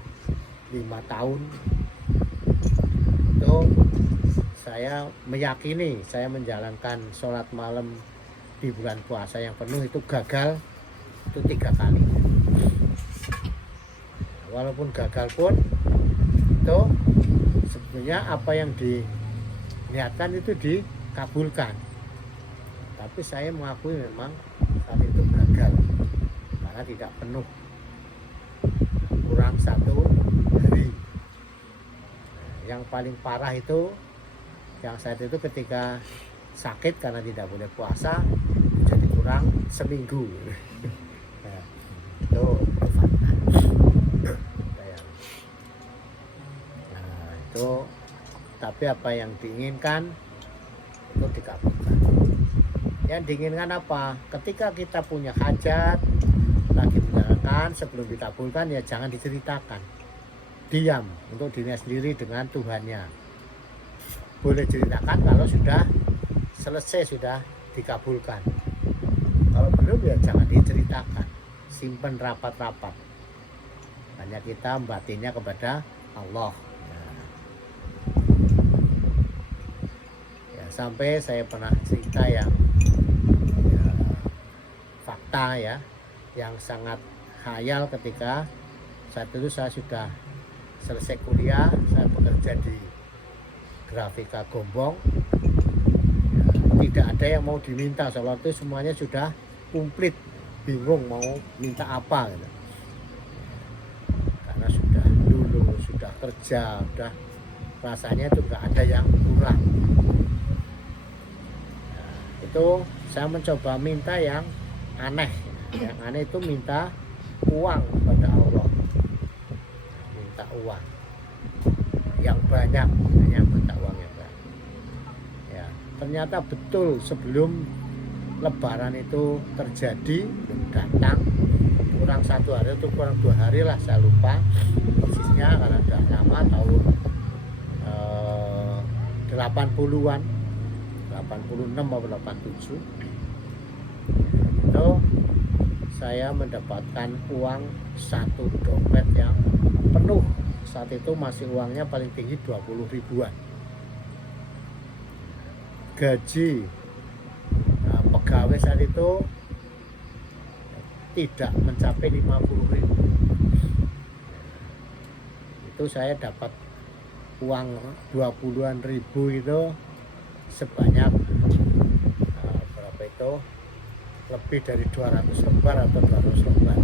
tahun. Itu saya meyakini saya menjalankan sholat malam di bulan puasa yang penuh itu gagal itu 3 kali. Walaupun gagal pun itu sebenarnya apa yang diniatkan itu dikabulkan. Tapi saya mengakui memang saat itu gagal karena tidak penuh, kurang 1 hari. Yang paling parah itu yang saat itu ketika sakit karena tidak boleh puasa jadi kurang seminggu. Nah, itu fakta. Nah, itu tapi apa yang diinginkan itu dikabulkan. Yang diinginkan apa? Ketika kita punya hajat lagi menjalankan sebelum dikabulkan ya jangan diceritakan. Diam untuk dirinya sendiri dengan Tuhannya. Boleh ceritakan kalau sudah selesai, sudah dikabulkan. Kalau belum ya jangan diceritakan, simpen rapat-rapat. Hanya kita batinnya kepada Allah. Ya, sampai saya pernah cerita yang ya, fakta ya, yang sangat khayal ketika saat itu saya sudah selesai kuliah, saya bekerja di Grafika Gombong. Tidak ada yang mau diminta, soalnya itu semuanya sudah komplit, bingung mau minta apa gitu. Karena sudah dulu sudah kerja, sudah rasanya itu nggak ada yang kurang. Nah, itu saya mencoba minta yang aneh. Yang aneh itu minta uang kepada Allah, minta uang yang banyak, hanya minta uang yang banyak. Ya, ternyata betul sebelum Lebaran itu terjadi, datang kurang 1 hari atau kurang 2 hari lah, saya lupa persisnya karena sudah lama, tahun 80-an 86 atau 87 itu saya mendapatkan uang 1 dompet yang penuh. Saat itu masih uangnya paling tinggi 20 ribuan. Gaji pegawai saat itu tidak mencapai 50 ribu. Itu saya dapat uang 20-an ribu itu sebanyak berapa itu, lebih dari 200 lembar atau 200 lembar.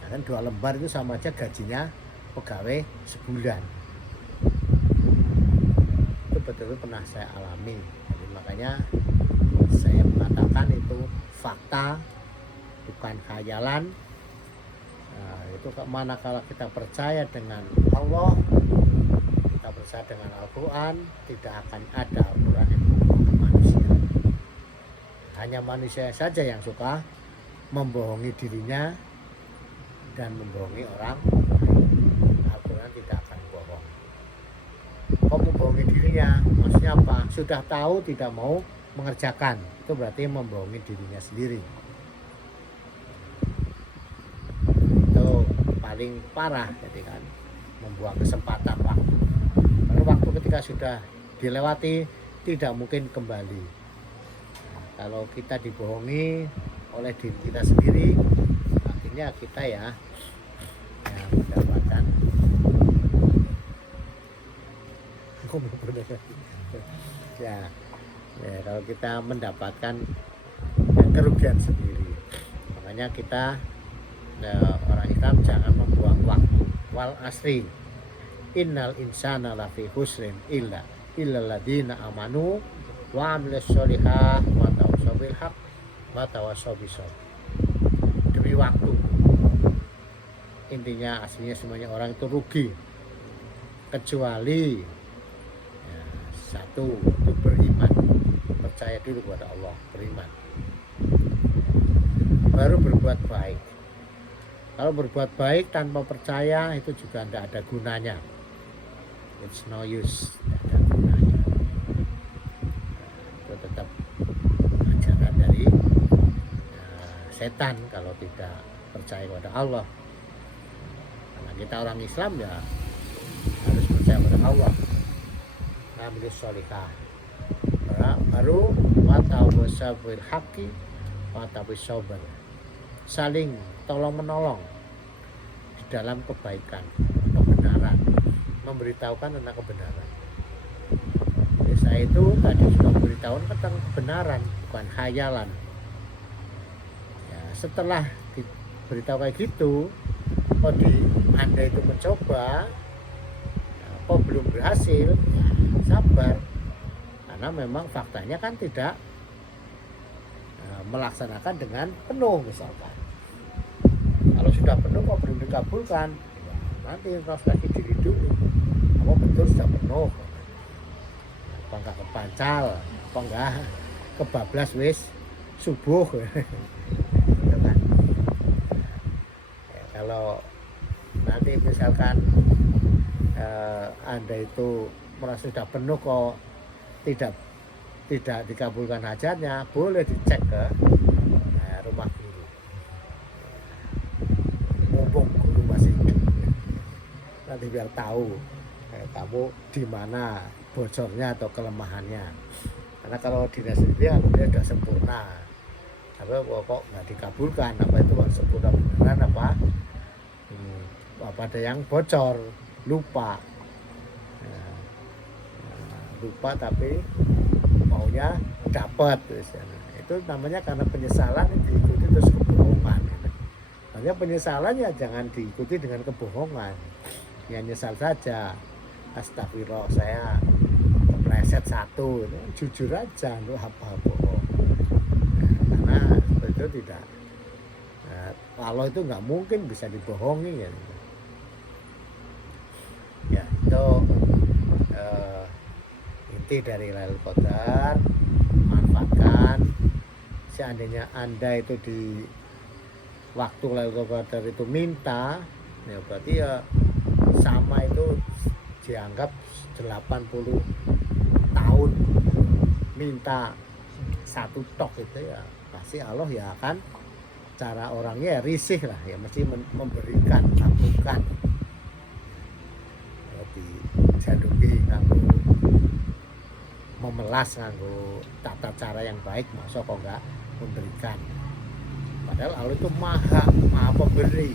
Nah, kan 2 lembar itu sama aja gajinya pegawai sebulan. Itu betul-betul pernah saya alami. Jadi makanya saya mengatakan itu fakta, bukan khayalan. Nah, itu manakala kita percaya dengan Allah, kita percaya dengan Al-Quran, tidak akan ada Al-Quran yang membohongi manusia. Hanya manusia saja yang suka membohongi dirinya dan membohongi orang lain. Al-Quran tidak akan bohong. Kok membohongi dirinya? Maksudnya apa? Sudah tahu tidak mau mengerjakan, itu berarti membohongi dirinya sendiri. Itu paling parah, jadi kan membuang kesempatan waktu. Karena waktu ketika sudah dilewati tidak mungkin kembali. Nah, kalau kita dibohongi oleh diri kita sendiri, akhirnya kita ya mendapatkan ya kalau kita mendapatkan kerugian sendiri. Makanya kita orang Islam jangan membuang waktu. Wal asri innal insana lafi husrin illa ladina amanu wa amilus sholihah wa tawassaw bil haq wa tawassaw bis sabr. Demi waktu, intinya aslinya semuanya orang itu rugi kecuali ya, satu, itu beriman, percaya dulu kepada Allah, beriman, baru berbuat baik. Kalau berbuat baik tanpa percaya itu juga tidak ada gunanya, it's no use, tidak ada gunanya. Itu tetap ajaran dari setan kalau tidak percaya kepada Allah. Karena kita orang Islam ya harus percaya kepada Allah, ngambil sholihah, baru watawassaw bil haqqi watawassaw bis sabr, saling tolong menolong di dalam kebaikan, kebenaran, memberitahukan tentang kebenaran. Jadi saya itu tadi sudah memberitahu tentang kebenaran, bukan khayalan. Ya, setelah diberitahu kayak gitu, kok Anda itu mencoba, kok belum berhasil, ya sabar, karena memang faktanya kan tidak melaksanakan dengan penuh. Misalkan kalau sudah penuh kok belum dikabulkan, ya, nanti introspeksi diri dulu, apa betul sudah penuh, apa enggak kepancal, apa enggak kebablas wis subuh. Gitu kan. Ya, kalau nanti misalkan Anda itu merasa sudah penuh kok tidak dikabulkan hajatnya, boleh dicek ke rumah guru, mumpung guru masih hidup, nanti biar tahu kamu di mana bocornya atau kelemahannya. Karena kalau diri sendiri dia sudah sempurna, tapi kok nggak dikabulkan, apa itu sempurna beneran apa ada yang bocor, lupa tapi maunya dapat. Itu namanya karena penyesalan diikuti terus kebohongan. Makanya penyesalan ya jangan diikuti dengan kebohongan, ya nyesal saja, astagfirullah saya kepleset satu, jujur aja, untuk apa bohong. Karena itu tidak, Allah itu nggak mungkin bisa dibohongi ya. Ya itu inti dari Lailatul Qadar. Manfaatkan. Seandainya Anda itu di waktu Lailatul Qadar itu minta, ya berarti ya sama itu dianggap 80 tahun minta satu tok itu, ya pasti Allah ya akan, cara orangnya ya risih lah, ya mesti memberikan, lakukan, ya, dijaduki nganggo memelas, nganggo tata cara yang baik, masa kok enggak memberikan. Padahal Allah itu maha pemberi.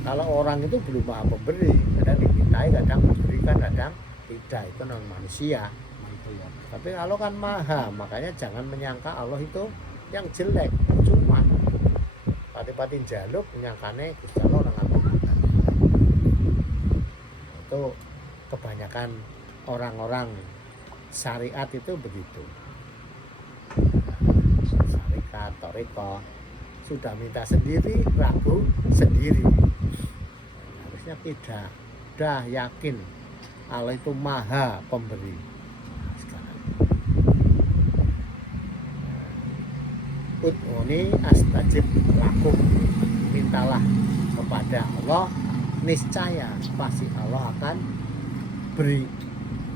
Kalau orang itu belum maha pemberi, kadang dimintai, kadang memberikan, kadang tidak, itu non manusia. Tapi Allah kan maha, makanya jangan menyangka Allah itu yang jelek, cuma pati-pati jaluk menyangkane Gusti Allah orang ngapunten. Itu kebanyakan orang-orang syariat itu begitu. syarikat, toriko, sudah minta sendiri, ragu sendiri. Harusnya tidak, sudah yakin Allah itu maha pemberi. Sekarang ud'uni astajib lakum, mintalah kepada Allah, niscaya pasti Allah akan beri,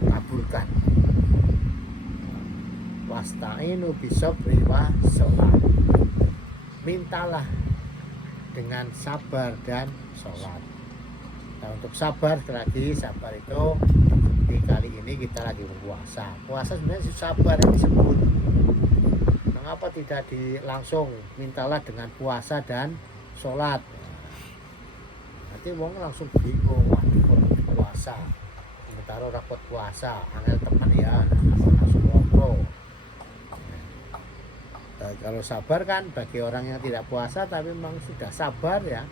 kabulkan. Wasta'inu bisabri wa sholat, mintalah dengan sabar dan sholat. Nah, untuk sabar, lagi sabar itu di kali ini kita lagi berpuasa. Puasa sebenarnya sabar yang disebut. Mengapa tidak langsung mintalah dengan puasa dan sholat? Nanti wong langsung bingung, waduh puasa, sementara rapat puasa, angel teman ya, langsung ngobrol. Kalau sabar kan bagi orang yang tidak puasa tapi memang sudah sabar ya,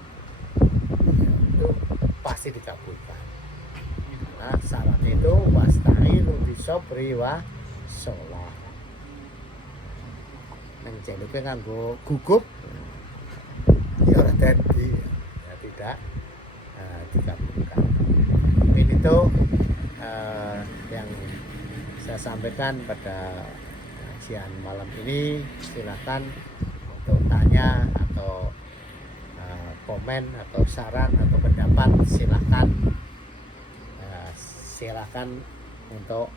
itu pasti dikabulkan. Nah syarat itu wasta'inu bisabri wa sholat. Nang celuke nganggo gugup ya ora dadi, ya tidak dikabulkan. Ini tuh yang saya sampaikan pada kajian malam ini. Silakan untuk tanya atau komen atau saran atau pendapat, silakan untuk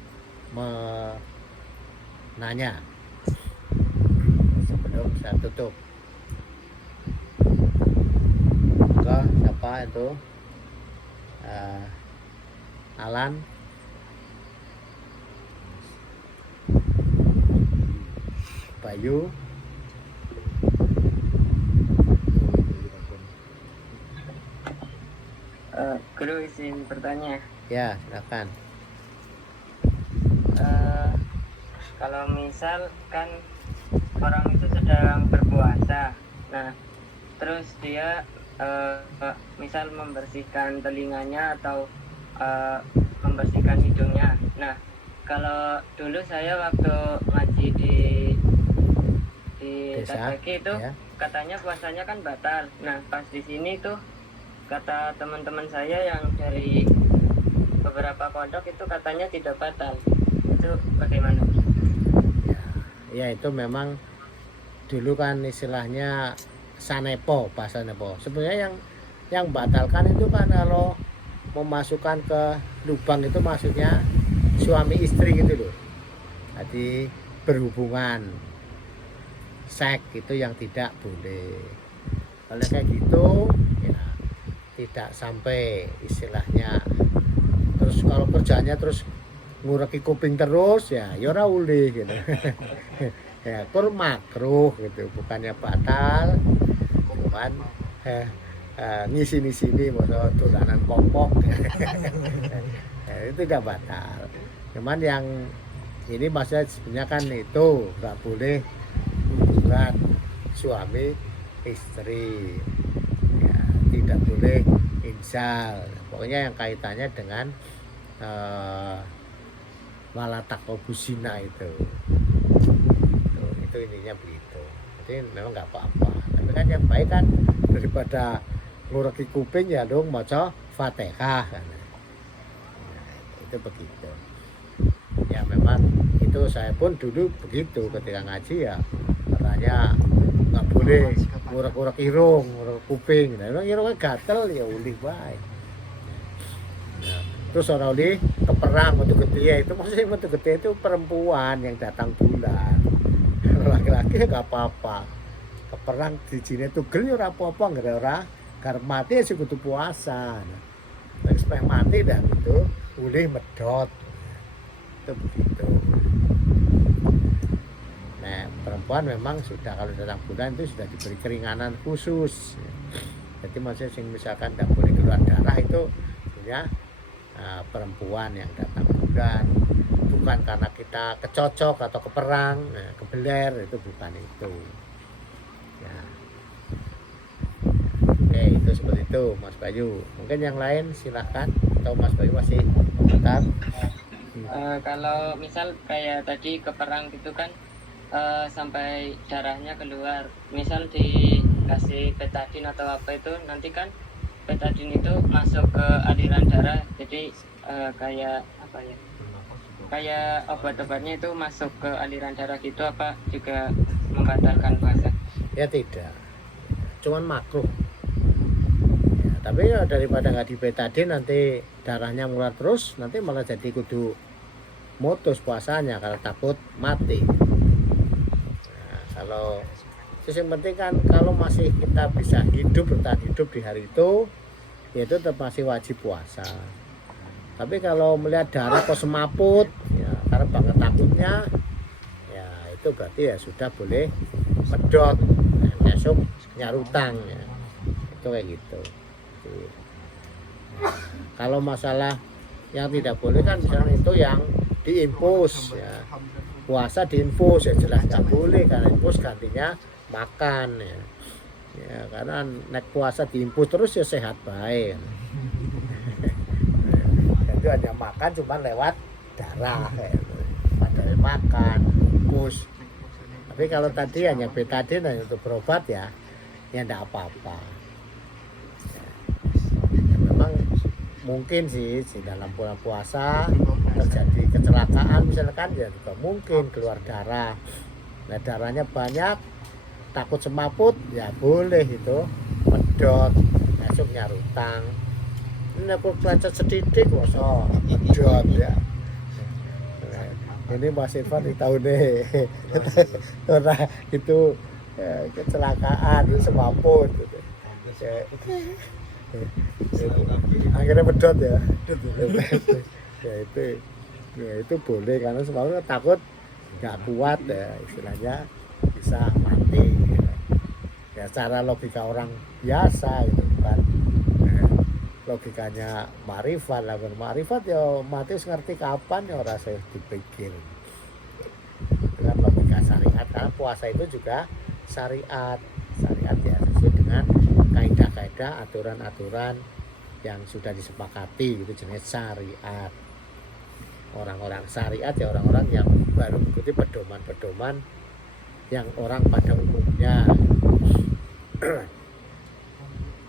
menanya sebelum saya tutup. Maka siapa itu Alan, Bayu, Guru izin bertanya. ya silakan. Kalau misal kan orang itu sedang berpuasa, nah terus dia misal membersihkan telinganya atau membersihkan hidungnya. Nah kalau dulu saya waktu ngaji di Desa, TPQ itu ya. katanya puasanya kan batal. Nah pas di sini tuh kata teman-teman saya yang dari beberapa pondok itu katanya tidak batal. Itu bagaimana? Ya itu memang dulu kan istilahnya sanepo, bahasa nepo. Sebenarnya yang batalkan itu kan kalau memasukkan ke lubang itu maksudnya suami istri gitu loh. Jadi berhubungan seks itu yang tidak boleh. Oleh kayak gitu ya tidak sampai istilahnya terus kalau kerjanya terus ngureki kuping terus ya ora ulih gitu. Ya kur makruh gitu, bukannya batal, cuman ngisi masa tulanan popok. Itu tidak batal, cuman yang ini maksudnya sebenarnya kan itu nggak boleh hubungan suami istri ya, tidak boleh insal, pokoknya yang kaitannya dengan malatakobusina itu intinya begitu. Jadi memang nggak apa-apa, tapi kan yang baik kan daripada ngureki kuping ya dong maca Fatihah kan. Nah, itu begitu ya, memang itu saya pun dulu begitu ketika ngaji ya, katanya nggak boleh ngurek-ngurek irung, ngurek kuping. Nah memang irungnya gatel ya ulih baik. Nah, terus orang ulih keperang metu gede, itu maksudnya metu gede itu perempuan yang datang bulan. Laki-laki nggak apa-apa, keperang di sini tuh gel ora apa-apa, nggak ada ora karena mati sih kudu puasa. Nah, supaya mati dan itu ulih medot itu begitu. Nah perempuan memang sudah kalau datang bulan itu sudah diberi keringanan khusus. Jadi maksudnya sing misalkan tidak boleh keluar darah itu punya perempuan yang datang bulan, bukan karena kita kecocok atau keperang, kebeler, itu bukan itu ya. Oke, itu seperti itu Mas Bayu. Mungkin yang lain silahkan, atau Mas Bayu masih komentar? Kalau misal kayak tadi keperang gitu kan, sampai darahnya keluar. Misal dikasih betadin atau apa itu, nanti kan betadin itu masuk ke aliran darah, jadi kayak apa ya, kayak obat-obatnya itu masuk ke aliran darah gitu, apa juga membatalkan puasa? Ya tidak, cuman makruh ya, tapi ya daripada nggak dibetadin nanti darahnya mulai terus, nanti malah jadi kudu mutus puasanya karena takut mati. Nah, kalau yang penting kan kalau masih kita bisa bertahan hidup di hari itu, ya itu tetap masih wajib puasa. Tapi kalau melihat darah kok semaput ya, karena banget takutnya, ya itu berarti ya sudah boleh medot, besok nyarutang ya. Itu kayak gitu. Nah, kalau masalah yang tidak boleh kan misalnya itu yang diinfus ya, puasa diinfus ya jelas nggak boleh, karena infus gantinya makan ya. Ya karena naik puasa diinfus terus ya sehat baik. Itu hanya makan cuma lewat darah ya. Padahal makan infus. Tapi kalau tadi hanya betadin hanya untuk berobat ya enggak apa-apa. Ya, memang mungkin sih di dalam bulan puasa terjadi kecelakaan misalkan, ya juga mungkin keluar darah. Nah darahnya banyak, takut semaput ya boleh itu medot, masuk nyarutang. Ini aku pelancet sedikit kosong medot ya. Ini Mas Irfan di tahun ini itu kecelakaan itu semaput gitu. Akhirnya medot ya. Ya itu boleh karena semalam takut nggak kuat ya, istilahnya bisa mati ya, cara logika orang biasa itu kan logikanya marifat lah. Marifat ya mati ngerti kapan ya rasa dipikir. Itu kan logika syariat, karena puasa itu juga syariat ya sesuai dengan kaidah-kaidah aturan-aturan yang sudah disepakati, itu jenis syariat. Orang-orang syariat ya orang-orang yang baru mengikuti pedoman-pedoman yang orang pada umumnya.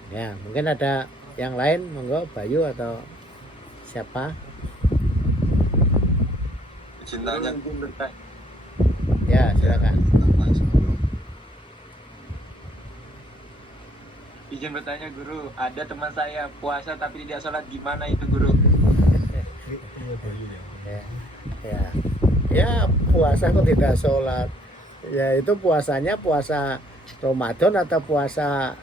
Ya mungkin ada yang lain, monggo Bayu atau siapa? Cintanya. Ya silakan. Izin bertanya guru, ada teman saya puasa tapi tidak sholat, gimana itu guru? Ya puasa kok tidak sholat, ya itu puasanya puasa Ramadan atau puasa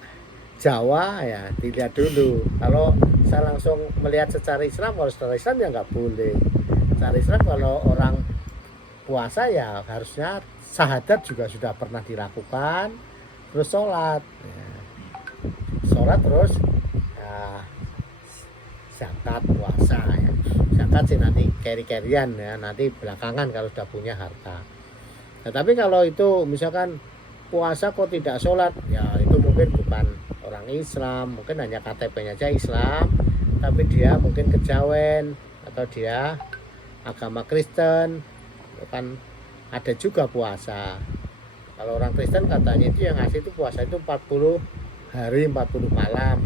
Jawa ya dilihat dulu. Kalau saya langsung melihat secara Islam, kalau secara Islam ya nggak boleh. Secara Islam kalau orang puasa ya harusnya syahadat juga sudah pernah dilakukan, terus sholat ya. Sholat terus ya, zakat, puasa ya. Zakat sih nanti keri-kerian ya, nanti belakangan kalau sudah punya harta. Nah, tapi kalau itu misalkan puasa kok tidak sholat, ya itu mungkin bukan orang Islam, mungkin hanya KTP-nya aja Islam, tapi dia mungkin kejawen atau dia agama Kristen, kan ada juga puasa. Kalau orang Kristen katanya itu yang ngasih itu puasa itu 40 hari 40 malam,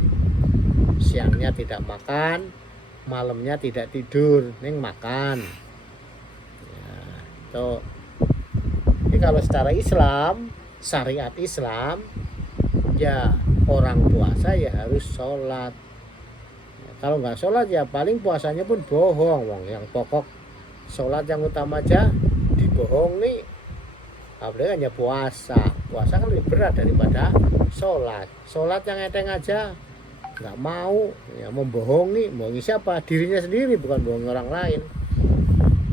siangnya tidak makan, malamnya tidak tidur, ning makan ya, itu. Jadi kalau secara Islam, syariat Islam ya orang puasa ya harus sholat ya, kalau nggak sholat ya paling puasanya pun bohong. Wong yang pokok sholat yang utama aja dibohongi, apalagi hanya puasa kan lebih berat daripada sholat yang enteng aja nggak mau ya, membohongi siapa? Dirinya sendiri, bukan bohongi orang lain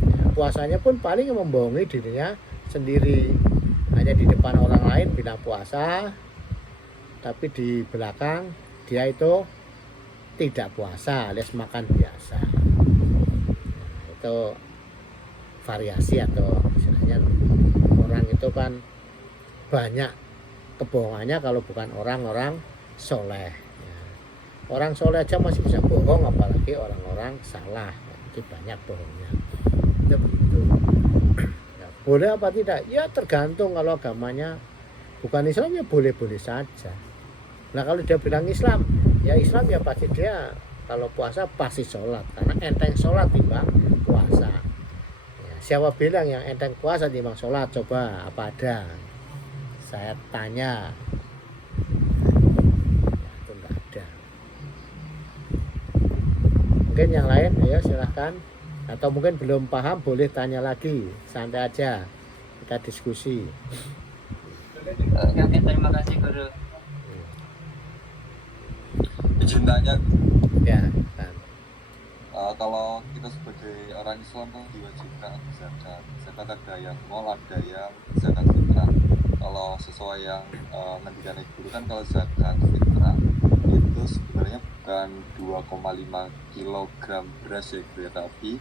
ya, puasanya pun paling membohongi dirinya sendiri, hanya di depan orang lain bilang puasa tapi di belakang dia itu tidak puasa alias makan biasa. Nah, itu variasi atau istilahnya orang itu kan banyak kebohongannya kalau bukan orang-orang soleh ya. Orang soleh aja masih bisa bohong, apalagi orang-orang salah, jadi banyak bohongnya. Itu begitu ya, boleh apa tidak? Ya tergantung, kalau agamanya bukan Islam ya boleh-boleh saja. Nah kalau dia bilang Islam ya pasti dia kalau puasa pasti sholat, karena enteng sholat timbang puasa. Ya, siapa bilang yang enteng puasa timbang sholat? Coba apa ada? Saya tanya. Ya, itu enggak ada. Mungkin yang lain ya silahkan, atau mungkin belum paham boleh tanya lagi, santai aja kita diskusi. Oke, terima kasih guru. Izin tanya, Ya kan. kalau kita sebagai orang Islam kan diwajibkan zakat. Zakat ada yang nol, ada yang zakat fitrah. Kalau sesuai yang ngendikan guru kan, kalau zakat fitrah itu sebenarnya bukan 2,5 kilogram beras ya guru ya, tapi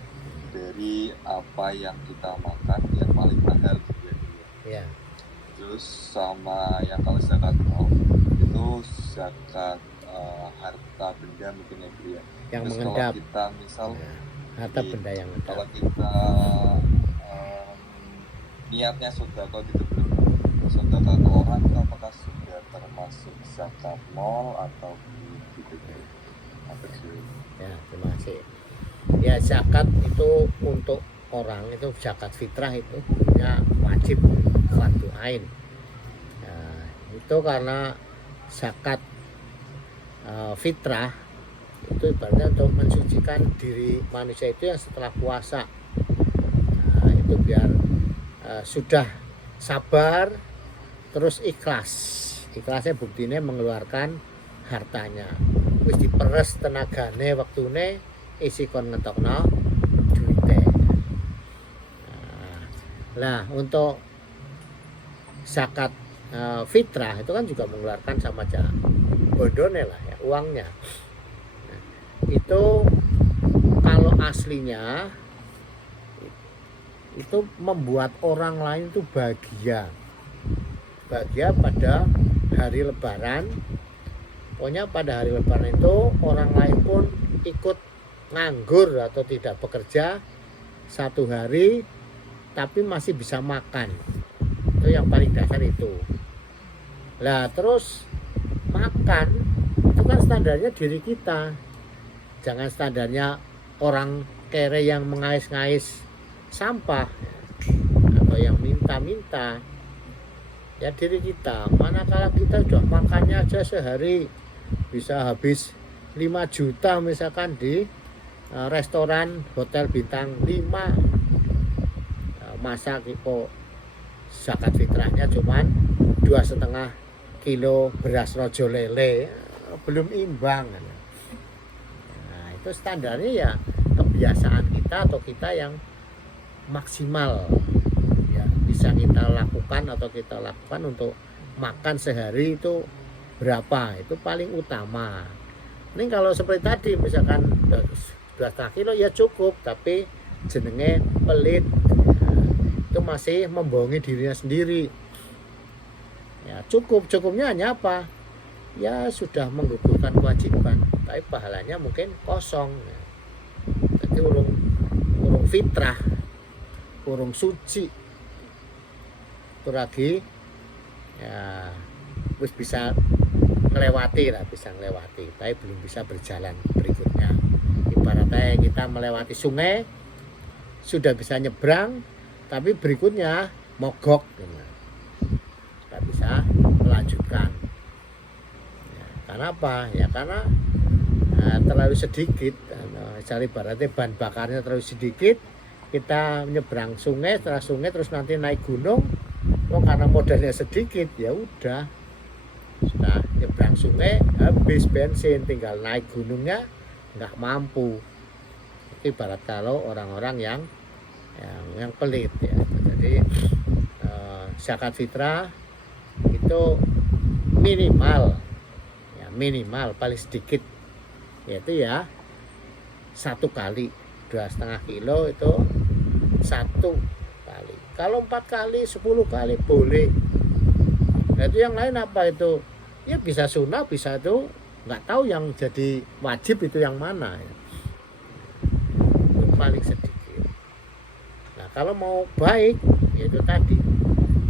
dari apa yang kita makan yang paling mahal gitu ya guru ya. Ya. Terus sama yang kalau zakat nol itu zakat harta benda mungkin ya guru ya. Yang Terus mengendap. kalau kita misal Ya, harta benda yang kalau mengendap. kita niatnya sedekah gitu bro, sedekah ke orang itu apakah sudah termasuk zakat nol atau gitu bro? Apa sih? Ya, terima kasih. Ya zakat itu untuk orang itu zakat fitrah itu punya wajib fardu ain. Ya, itu karena zakat fitrah itu ibaratnya untuk mensucikan diri manusia itu yang setelah puasa. Nah, itu biar sudah sabar terus ikhlas. Ikhlasnya buktinya mengeluarkan hartanya. Wis diperes tenagane wektune isi kon ngetokno duite. Nah, untuk zakat fitrah itu kan juga mengeluarkan sama aja bodone lah ya, uangnya. Nah, itu kalau aslinya itu membuat orang lain itu bahagia pada hari lebaran. Pokoknya pada hari lebaran itu orang lain pun ikut nganggur atau tidak bekerja satu hari tapi masih bisa makan. Itu yang paling dasar itu. Lah terus makan itu kan standarnya diri kita, jangan standarnya orang kere yang mengais-ngais sampah atau yang minta-minta. Ya diri kita, manakala kita sudah makannya aja sehari bisa habis 5 juta misalkan di restoran hotel bintang 5, masa kok zakat fitrahnya cuman 2,5 kilo beras rojo lele, belum imbang. Nah itu standarnya ya kebiasaan kita atau kita yang maksimal ya bisa kita lakukan atau kita lakukan untuk makan sehari itu berapa, itu paling utama. Ini kalau seperti tadi misalkan 2,5 kilo ya cukup, tapi jenenge pelit ya, itu masih membohongi dirinya sendiri. Ya cukupnya hanya apa? Ya sudah menggugurkan kewajiban, tapi pahalanya mungkin kosong. Jadi urung fitrah, urung suci. Itu lagi ya wis bisa melewati, tapi belum bisa berjalan berikutnya. Ibaratnya kita melewati sungai sudah bisa nyebrang, tapi berikutnya mogok, tidak bisa melanjutkan. Ya, karena apa? Ya karena terlalu sedikit. Cari ibaratnya bahan bakarnya terlalu sedikit. Kita menyeberang sungai, setelah sungai terus nanti naik gunung. Karena modalnya sedikit, ya udah sudah nyebrang sungai habis bensin, tinggal naik gunungnya nggak mampu. Itu ibarat kalau orang-orang yang pelit ya. Jadi zakat fitrah itu minimal paling sedikit yaitu ya 1 kali 2,5 kilo itu 1 kali. Kalau 4 kali 10 kali boleh. Nah itu yang lain apa itu? Ya bisa sunnah, bisa itu nggak tahu yang jadi wajib itu yang mana ya. Itu paling sedikit. Nah kalau mau baik yaitu tadi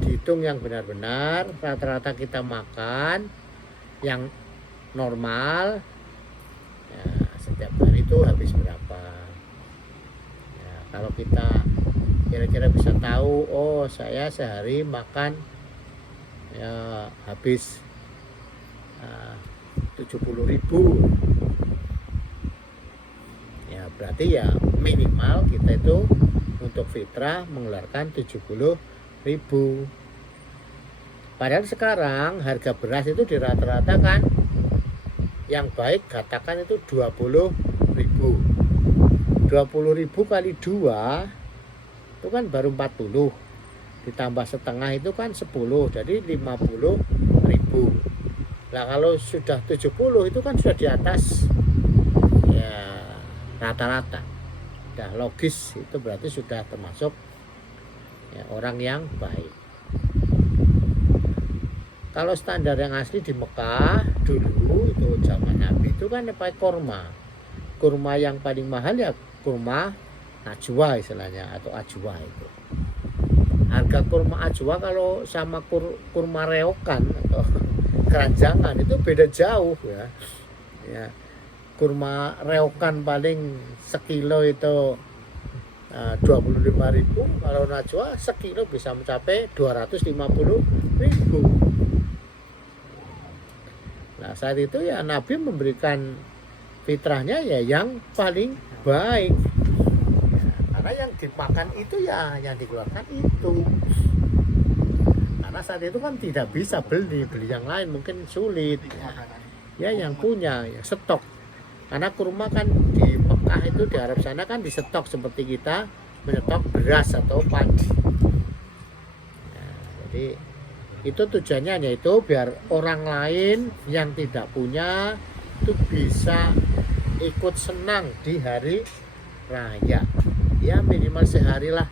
dihitung yang benar-benar rata-rata kita makan yang normal ya, setiap hari itu habis berapa ya, kalau kita kira-kira bisa tahu, oh saya sehari makan ya habis 70.000 ya, berarti ya minimal kita itu untuk fitrah mengeluarkan 70.000. Padahal sekarang harga beras itu di rata-rata kan yang baik katakan itu 20.000. 20.000 kali 2 itu kan baru 40, ditambah setengah itu kan 10, jadi 50.000. Nah kalau sudah 70 itu kan sudah di atas ya rata-rata, udah logis, itu berarti sudah termasuk ya, orang yang baik. Kalau standar yang asli di Mekah dulu itu zaman Nabi itu kan pakai kurma yang paling mahal ya kurma najwa istilahnya, atau ajwa itu. Harga kurma ajwa kalau sama kurma reokan atau keranjangan itu beda jauh ya. Ya. Kurma reokan paling sekilo itu 25.000, kalau najwa sekilo bisa mencapai 250.000. Nah saat itu ya Nabi memberikan fitrahnya ya yang paling baik ya, karena yang dimakan itu ya yang dikeluarkan itu, karena saat itu kan tidak bisa beli yang lain mungkin sulit ya yang punya ya stok, karena kurma kan di Mekah itu di Arab sana kan di stok seperti kita menyetok beras atau padi ya, jadi itu tujuannya yaitu biar orang lain yang tidak punya itu bisa ikut senang di hari raya ya, minimal sehari lah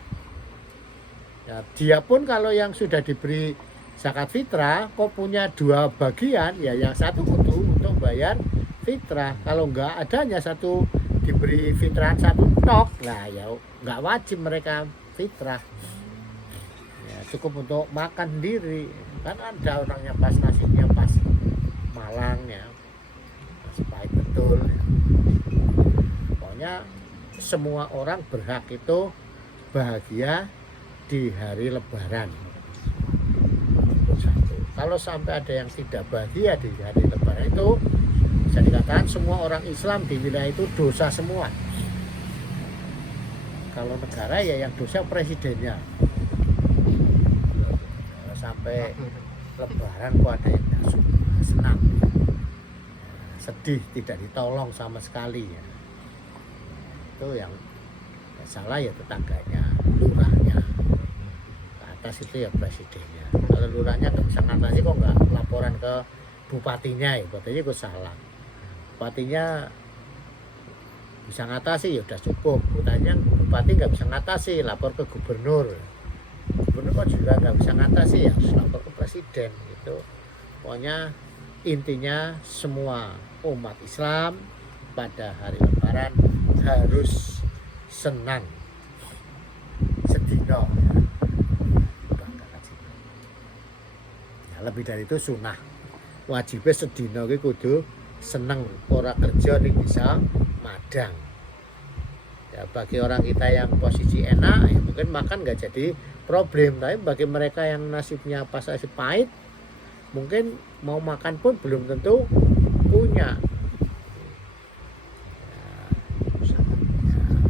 ya, dia pun kalau yang sudah diberi zakat fitrah kok punya 2 bagian ya, yang satu untuk bayar fitrah, kalau enggak adanya satu diberi fitrah satu tok lah ya enggak wajib mereka fitrah ya, cukup untuk makan sendiri. Kan ada orangnya pas nasibnya pas malang ya, pas pahit betul ya. Pokoknya semua orang berhak itu bahagia di hari lebaran. Kalau sampai ada yang tidak bahagia di hari lebaran itu bisa dikatakan semua orang Islam di wilayah itu dosa semua. Kalau negara ya yang dosa presidennya. Sampai lebaran kok ada yang senang, sedih tidak ditolong sama sekali ya. Itu yang salah ya tetangganya, lurahnya, ke atas itu ya presidennya. Kalau lurahnya nggak bisa ngatasi kok nggak laporan ke bupatinya ya, bupatinya kok salah. Bupatinya bisa ngatasi ya udah cukup, bupati nggak bisa ngatasi lapor ke gubernur. Gubernur kok juga nggak bisa ngatasi ya harus lapor ke presiden gitu. Pokoknya intinya semua umat Islam pada hari lebaran harus senang sedino ya. Ya, lebih dari itu sunnah, wajibnya sedino ki kudu seneng, ora kerja ning bisa madang ya. Bagi orang kita yang posisi enak ya mungkin makan nggak jadi problem, tapi bagi mereka yang nasibnya pas nasib pahit mungkin mau makan pun belum tentu punya ya,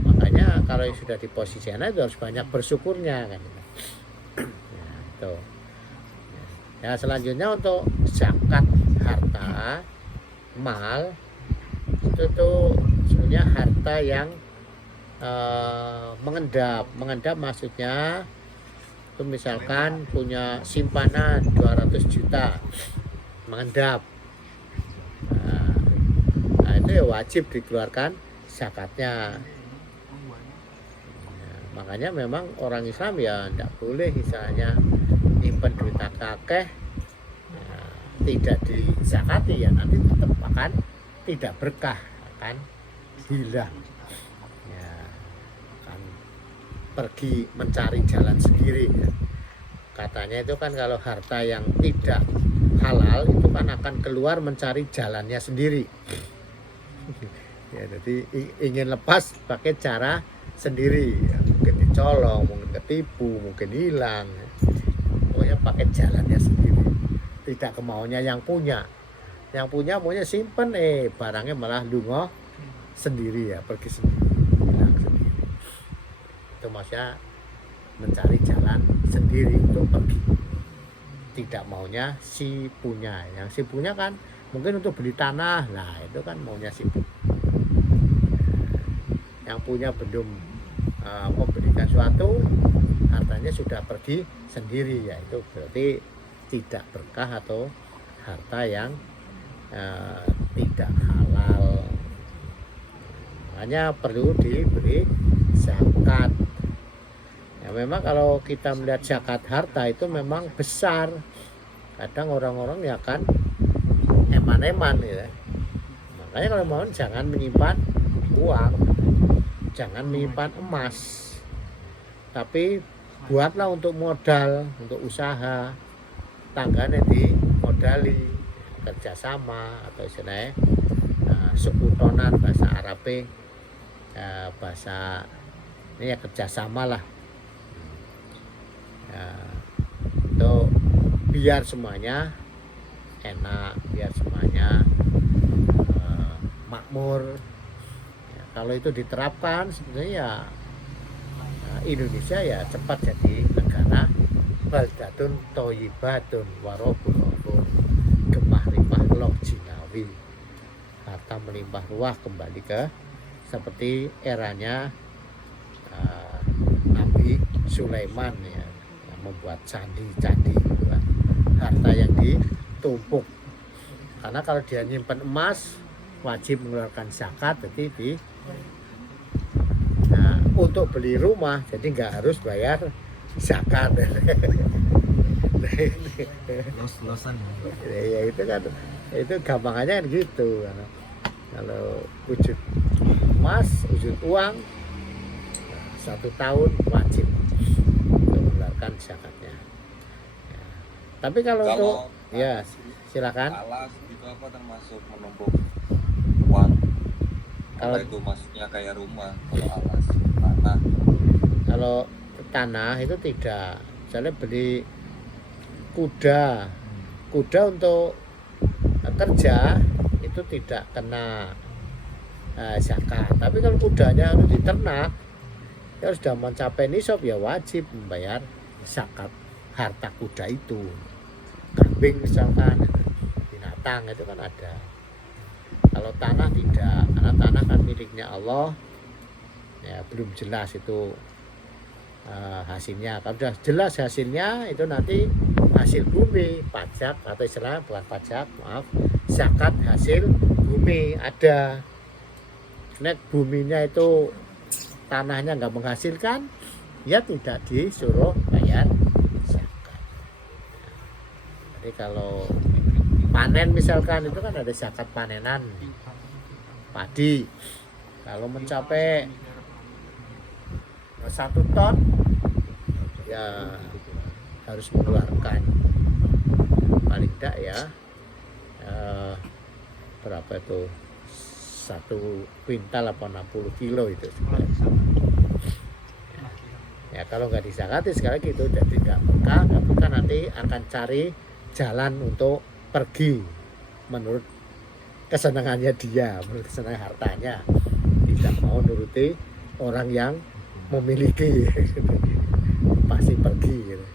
makanya kalau yang sudah di posisi enak itu harus banyak bersyukurnya kan ya, itu ya. Selanjutnya untuk zakat harta mal itu tuh sebenarnya harta yang mengendap maksudnya itu misalkan punya simpanan 200 juta mengendap, nah itu ya wajib dikeluarkan zakatnya ya, makanya memang orang Islam ya tidak boleh misalnya nyimpen duit akeh ya, tidak dizakati ya nanti tetap akan tidak berkah, akan hilang ya, akan pergi mencari jalan sendiri ya. Katanya itu kan kalau harta yang tidak halal itu kan akan keluar mencari jalannya sendiri. Ya, jadi ingin lepas pakai cara sendiri ya. Mungkin dicolong, mungkin ketipu, mungkin hilang ya. Pokoknya pakai jalannya sendiri, tidak kemauannya yang punya maunya simpen, barangnya malah lungo sendiri ya, pergi sendiri, hilang sendiri. Itu maksudnya mencari jalan sendiri untuk pergi, tidak maunya si punya. Yang si punya kan mungkin untuk beli tanah, nah itu kan maunya si punya. Yang punya belum memberikan suatu, hartanya sudah pergi sendiri, ya itu berarti tidak berkah atau harta yang tidak halal. Makanya perlu diberi zakat. Ya, memang kalau kita melihat zakat harta itu memang besar. Kadang orang-orang ya kan eman-eman ya. Makanya kalau mau jangan menyimpan uang, jangan menyimpan emas, tapi buatlah untuk modal, untuk usaha, tangganya dimodali, kerjasama atau istilahnya sekutonan bahasa Arabe, bahasa ini ya kerjasama lah. Itu biar semuanya enak, biar semuanya makmur. Ya, kalau itu diterapkan sebenarnya ya Indonesia ya cepat jadi negara baldatun thayyibatun warabul ghafur, gemah limpah loh jinawi, harta melimpah ruah kembali ke seperti eranya Nabi Sulaiman ya, yang membuat candi-candi gitu kan. Harta yang ditumpuk, karena kalau dia nyimpan emas wajib mengeluarkan zakat, jadi untuk beli rumah jadi nggak harus bayar zakat. Los-losan Ya itu kan, itu gampangannya kan gitu. Kalau wujud emas, wujud uang, 1 tahun wajib untuk mengeluarkan zakatnya ya. Tapi kalau untuk ya silakan. Alas itu apa termasuk menumpuk uang? Kalau itu maksudnya kayak rumah, kalau alas tanah. Kalau tanah itu tidak. Misalnya beli kuda untuk kerja itu tidak kena zakat. Tapi kalau kudanya harus diternak, ya sudah mencapai nisab ya wajib membayar zakat harta kuda itu. Kambing misalkan, binatang itu kan ada. Kalau tanah tidak, karena tanah kan miliknya Allah. Ya belum jelas itu hasilnya. Kalau sudah jelas hasilnya itu nanti hasil bumi, pajak atau istilah bukan pajak, maaf, zakat hasil bumi ada. Nek buminya itu tanahnya nggak menghasilkan, ya tidak disuruh bayar zakat. Jadi kalau panen misalkan itu kan ada zakat panenan padi. Kalau mencapai 1 ton ya harus mengeluarkan paling tidak ya berapa itu 1 kuintal apa 60 kilo itu ya. Kalau nggak disakati sekali lagi itu jadi nggak berkah, nanti akan cari jalan untuk pergi menurut kesenangannya dia, menurut kesenangan hartanya, tidak mau nuruti orang yang memiliki. Pasti pergi gitu.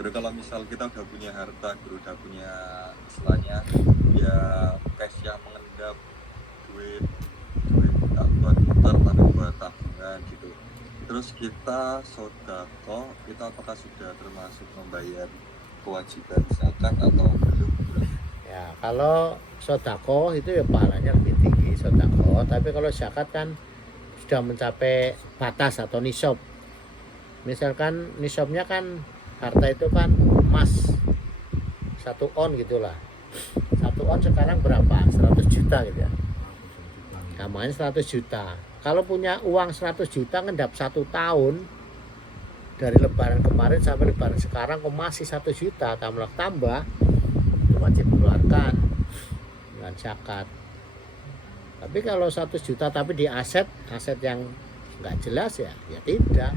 Guru, kalau misal kita udah punya harta, guru udah punya istilahnya ya cash yang mengendap, duit tak buat putar tapi buat tabungan gitu. Terus kita sodako, itu apakah sudah termasuk membayar kewajiban zakat atau belum? Ya kalau sodako itu ya pahalanya lebih tinggi sodako, tapi kalau zakat kan sudah mencapai batas atau nisab. Misalkan nisabnya kan harta itu kan emas 1 on gitulah. 1 on sekarang berapa? 100 juta gitu ya. Namanya 100 juta. kalau punya uang 100 juta ngendap 1 tahun, dari lebaran kemarin sampai lebaran sekarang kok masih 1 juta tambah, itu wajib keluarkan dengan zakat. Tapi kalau 100 juta tapi di aset yang nggak jelas ya tidak.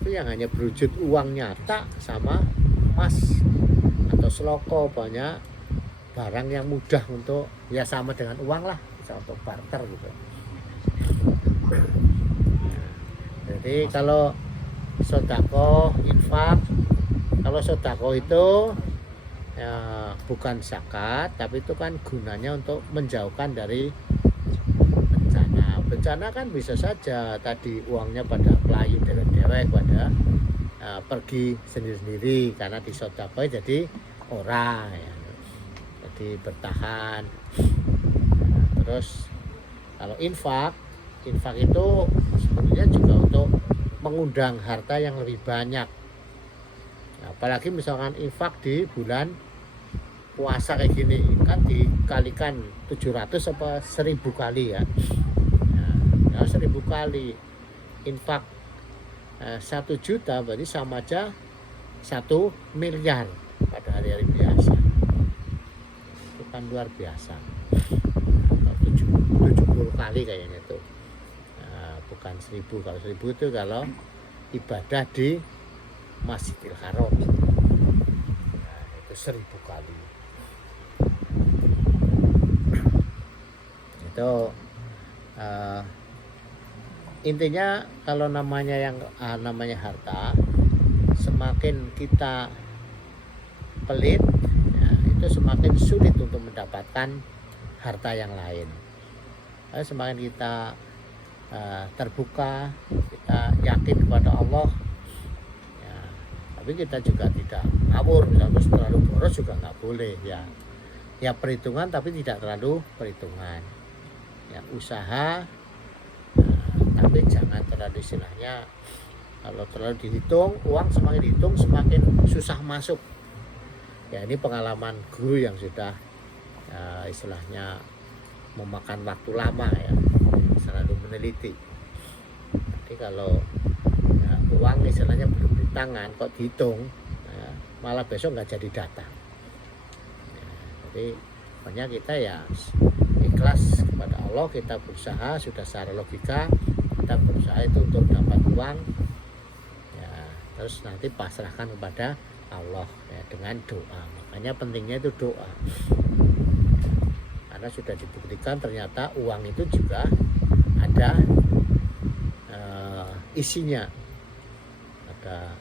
Itu yang hanya berwujud uang nyata sama emas atau seloko, banyak barang yang mudah untuk ya sama dengan uang lah, bisa untuk barter gitu. Jadi kalau sodako, infak, kalau sodako itu ya, bukan zakat, tapi itu kan gunanya untuk menjauhkan dari bencana kan bisa saja tadi uangnya pada pelayu dewek-dewek, pada pergi sendiri-sendiri karena disodakoi jadi orang ya. Jadi bertahan. Terus kalau infak itu sebenarnya juga untuk mengundang harta yang lebih banyak. Apalagi misalkan infak di bulan puasa kayak gini kan dikalikan 700 apa 1000 kali ya. Ya 1000 kali infak 1 juta berarti sama aja 1 miliar pada hari-hari biasa. Itu kan luar biasa. 70 kali kayaknya tuh. Bukan 1000, kalau 1000 itu kalau ibadah di Masjidil Haram, itu 1000 kali. Itu intinya kalau namanya harta, semakin kita pelit ya, itu semakin sulit untuk mendapatkan harta yang lain. Semakin kita terbuka, kita yakin kepada Allah ya, tapi kita juga tidak ngawur, misalnya terlalu boros juga nggak boleh ya perhitungan tapi tidak terlalu perhitungan ya, usaha tapi jangan terlalu istilahnya, kalau terlalu dihitung, uang semakin dihitung semakin susah masuk ya. Ini pengalaman guru yang sudah istilahnya memakan waktu lama ya, selalu meneliti. Jadi kalau ya, uang istilahnya belum di tangan kok dihitung ya, malah besok nggak jadi datang ya. Jadi pokoknya kita ya ikhlas kepada Allah, kita berusaha sudah secara logika, kita berusaha itu untuk dapat uang ya, terus nanti pasrahkan kepada Allah ya, dengan doa. Makanya pentingnya itu doa, karena sudah dibuktikan ternyata uang itu juga ada isinya, ada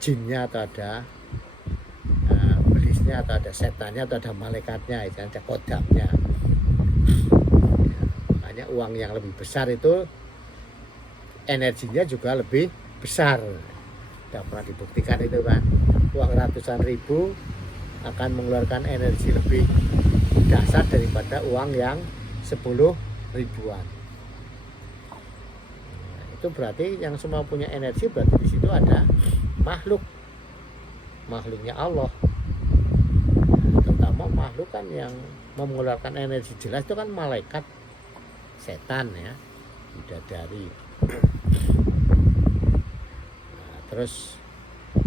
jinnya atau ada belisnya atau ada setannya atau ada malaikatnya, ada kodamnya ya. Makanya uang yang lebih besar itu energinya juga lebih besar. Sudah pernah dibuktikan itu kan, uang ratusan ribu akan mengeluarkan energi lebih dasar daripada uang yang 10 ribuan. Nah, itu berarti yang semua punya energi, berarti di situ ada makhluknya Allah. Nah, terutama makhluk kan yang mengeluarkan energi jelas itu kan malaikat, setan ya, bidadari. Nah, terus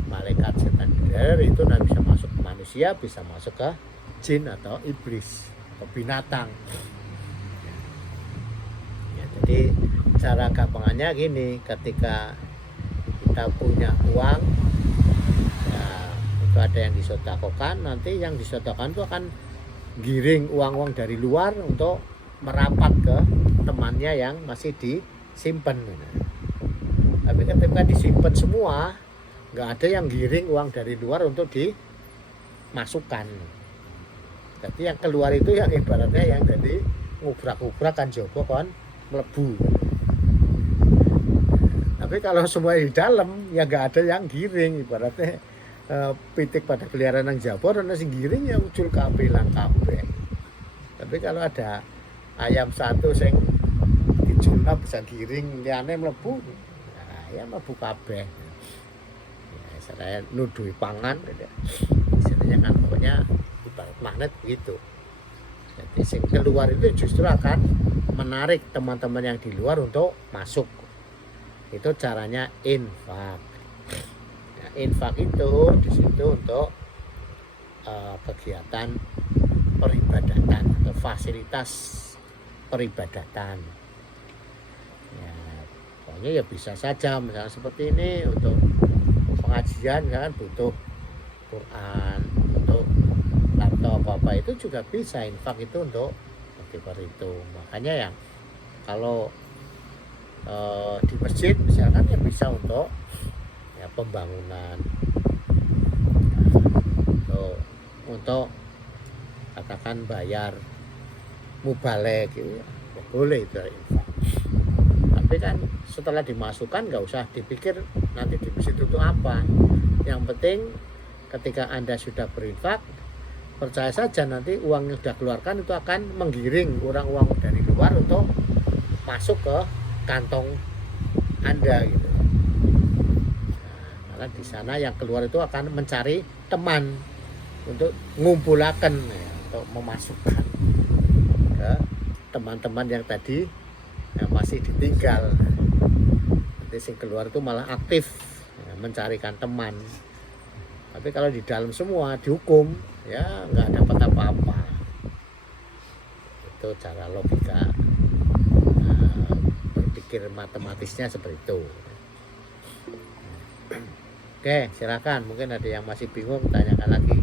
malaikat, setan, bidadari itu nanti bisa masuk ke manusia, bisa masuk ke jin atau iblis atau binatang ya. Jadi cara gampangannya gini, ketika kita punya uang ya, itu ada yang disodakokan, nanti yang disodakokan itu akan giring uang-uang dari luar untuk merapat ke temannya yang masih disimpan. Tapi ketika disimpan semua, nggak ada yang giring uang dari luar untuk dimasukkan. Jadi yang keluar itu yang ibaratnya yang jadi ngubrak-ngubrak kan jopo kan melebu. Tapi kalau semua di dalam ya nggak ada yang giring, ibaratnya pitik pada keliaran yang jabor dan nasi giring ya ucul kabeh lang kabeh. Tapi kalau ada ayam satu sing dijulna bisa giring liyane mlebu, nah ya mlebu kabeh. Ya saya nuduhi pangan gitu. Istilahnya kan pokoknya ibarat magnet begitu. Jadi sing keluar itu justru akan menarik teman-teman yang di luar untuk masuk. Itu caranya infak. Nah, infak itu di situ untuk kegiatan peribadatan atau fasilitas peribadatan. Ya, pokoknya ya bisa saja misalnya seperti ini untuk pengajian kan butuh Quran, untuk laptop apa itu juga bisa infak itu untuk seperti itu. Makanya ya kalau di masjid misalkan ya bisa untuk ya pembangunan, untuk katakan bayar mubalek gitu ya, boleh itu infak. Tapi kan setelah dimasukkan nggak usah dipikir nanti di masjid itu apa. Yang penting ketika Anda sudah berinfak, percaya saja nanti uang yang sudah keluarkan itu akan menggiring uang dari luar untuk masuk ke kantong Anda gitu. Nah, karena di sana yang keluar itu akan mencari teman untuk ngumpulakan ya, untuk memasukkan ke teman-teman yang tadi yang masih ditinggal. Nanti sing keluar itu malah aktif ya, mencarikan teman. Tapi kalau di dalam semua dihukum ya nggak dapat apa-apa. Itu cara logika berpikir matematisnya seperti itu. Oke, silakan. Mungkin ada yang masih bingung, tanyakan lagi.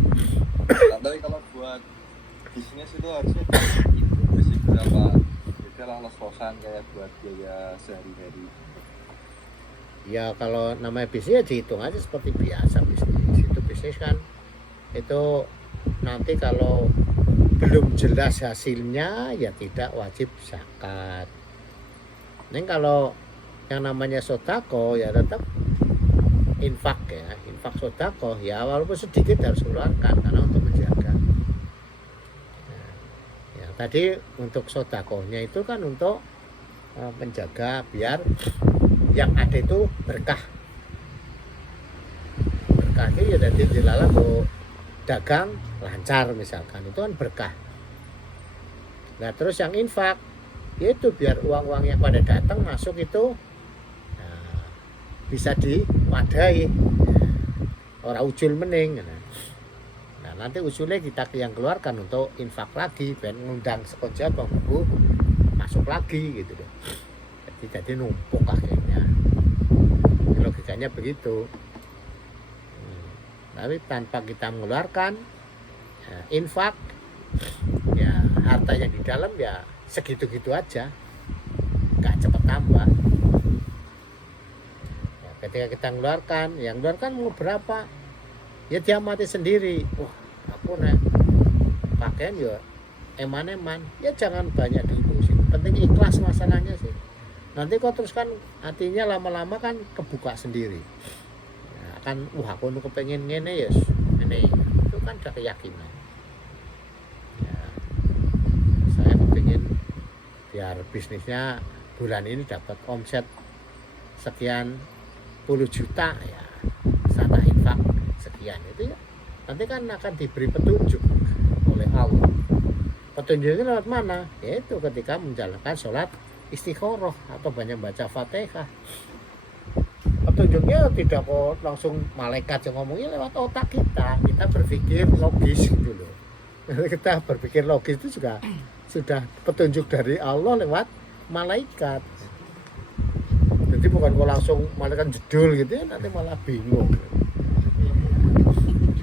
Nah, tapi kalau buat bisnis itu harusnya itu basic berapa? Jadi lah los-losan kayak buat biaya sehari-hari. Ya kalau namanya bisnis ya dihitung aja seperti biasa bisnis. Itu bisnis kan itu nanti kalau belum jelas hasilnya ya tidak wajib zakat. Ini kalau yang namanya sodako ya tetap infak ya, infak sodako ya walaupun sedikit harus keluarkan karena untuk menjaga. Ya, tadi untuk sodakohnya itu kan untuk menjaga biar yang ada itu berkah. Berkah itu ya tadi dilala bu dagang lancar misalkan itu kan berkah. Nah terus yang infak yaitu biar uang-uang yang pada datang masuk itu bisa diwadahi orang ujul mening. Nah nanti usulnya kita yang keluarkan untuk infak lagi dan ngundang sekojat bambu masuk lagi gitu deh. Jadi numpuk akhirnya. Logikanya begitu. Tapi tanpa kita mengeluarkan infak ya harta yang di dalam ya segitu-gitu aja, nggak cepat tambah. Ketika kita mengeluarkan, yang mengeluarkan mau berapa? Ya dia mati sendiri. Wah, aku nek pakaian ya eman-eman. Ya jangan banyak dulu sih. Penting ikhlas masalahnya sih. Nanti kok terus kan hatinya lama-lama kan kebuka sendiri. Nah, kan aku kepengen ngene ya, ini itu kan udah keyakinan. Ya, saya kepengen biar bisnisnya bulan ini dapat omset sekian puluh juta ya sana infak sekian itu ya nanti kan akan diberi petunjuk oleh Allah. Petunjuknya lewat mana? Yaitu ketika menjalankan sholat istikharah atau banyak baca Fatihah. Petunjuknya tidak kok langsung malaikat yang ngomongnya lewat otak kita berpikir logis gitu loh. Kita berpikir logis itu juga sudah petunjuk dari Allah lewat malaikat. Jadi bukan kok langsung malaikat jedul gitu ya nanti malah bingung.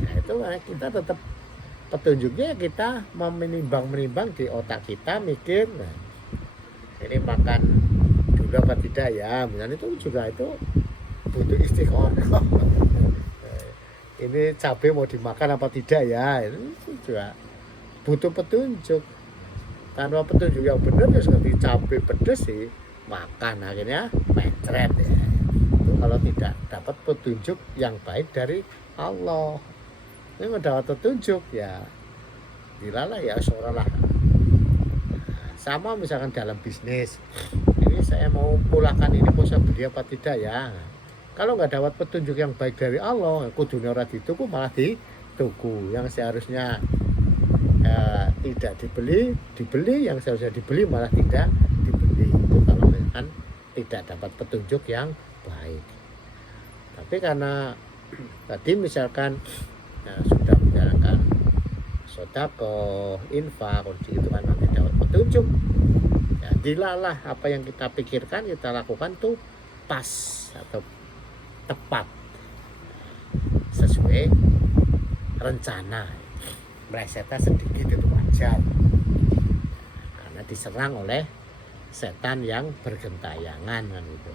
Nah itu kita tetap petunjuknya kita menimbang di otak kita mikir nah, ini makan dulu apa tidak ya misalnya itu juga itu butuh istikharah. Ini cabai mau dimakan apa tidak ya itu juga butuh petunjuk. Tanpa petunjuk yang benar ya seperti cabai pedas sih makan akhirnya mencret ya. Itu kalau tidak dapat petunjuk yang baik dari Allah. Ini mendapat petunjuk ya dilalah ya seolah-olah. Sama misalkan dalam bisnis. Ini saya mau pulangkan ini mau saya beli apa tidak ya. Kalau nggak dapat petunjuk yang baik dari Allah, kudunya ora dituku malah dituku. Yang seharusnya tidak dibeli yang seharusnya dibeli malah tidak dibeli. Itu kalau misalkan tidak dapat petunjuk yang baik. Tapi karena tadi misalkan sudah menjalankan sedekah, infak, itu kan nanti dapat petunjuk. Ya, dilalah apa yang kita pikirkan, kita lakukan tuh pas atau tepat sesuai rencana. Melesetnya sedikit itu wajar, karena diserang oleh setan yang bergentayangan kan itu.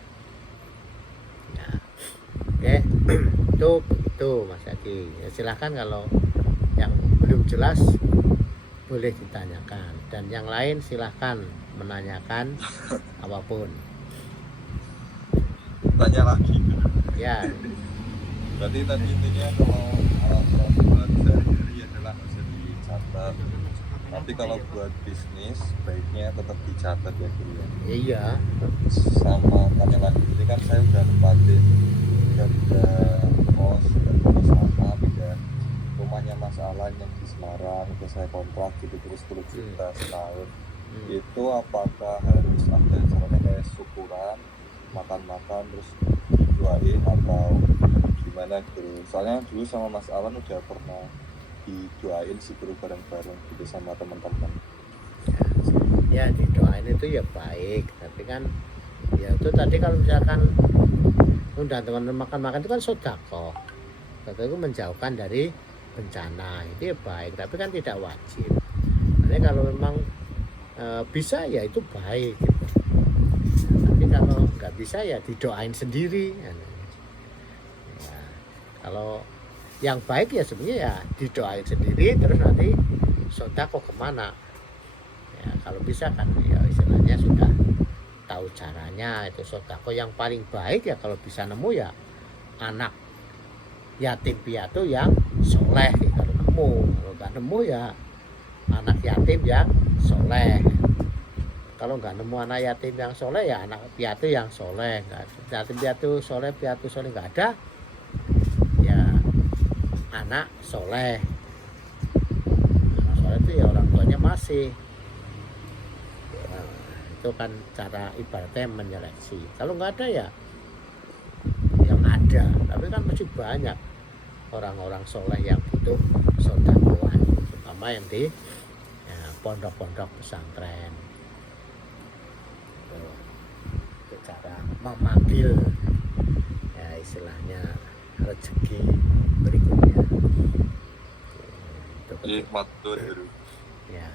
Ya, oke, itu begitu Mas Adi. Ya, silahkan kalau yang belum jelas boleh ditanyakan, dan yang lain silahkan menanyakan apapun. Tanya lagi. Ya, Berarti tadi intinya kalau buat sehari-hari adalah harus dicatat. Tapi kalau buat bisnis baiknya tetap dicatat ya Guru ya. iya, Sama tanya lagi, ini kan saya udah nempatin, udah kos, udah sama, udah rumahnya Mas Alan yang di Semarang, udah saya kontrak gitu terus 10 juta setahun. Itu apakah harus ada caranya kayak syukuran, makan-makan terus doain atau gimana gitu? Soalnya dulu sama Mas Alan udah pernah didoain sih Guru bareng-bareng gitu sama teman-teman. ya didoain itu ya baik, tapi kan ya itu tadi kalau misalkan undang teman-teman makan-makan itu kan sedekah. Sedekah itu menjauhkan dari bencana, itu ya baik, tapi kan tidak wajib. Jadi kalau memang bisa ya itu baik gitu. Tapi kalau nggak bisa ya didoain sendiri. Ya, kalau yang baik ya sebenarnya ya didoain sendiri, terus nanti sedekah kemana. Ya, kalau bisa kan ya istilahnya sudah tahu caranya. Itu sedekah yang paling baik ya kalau bisa nemu ya anak yatim piatu yang soleh ya, kalau nggak nemu ya anak yatim yang soleh. Kalau nggak nemu anak yatim yang soleh ya anak piatu yang soleh. Yatim piatu soleh nggak ada ya anak soleh. Anak soleh itu ya orang tuanya masih. Nah, itu kan cara ibaratnya menyeleksi. Kalau nggak ada ya yang ada, tapi kan masih banyak orang-orang soleh yang butuh sedekah, terutama yang di ya, pondok-pondok pesantren. Itu cara memanggil ya istilahnya rezeki berikutnya. Itu Nikmat tuh Guru. ya.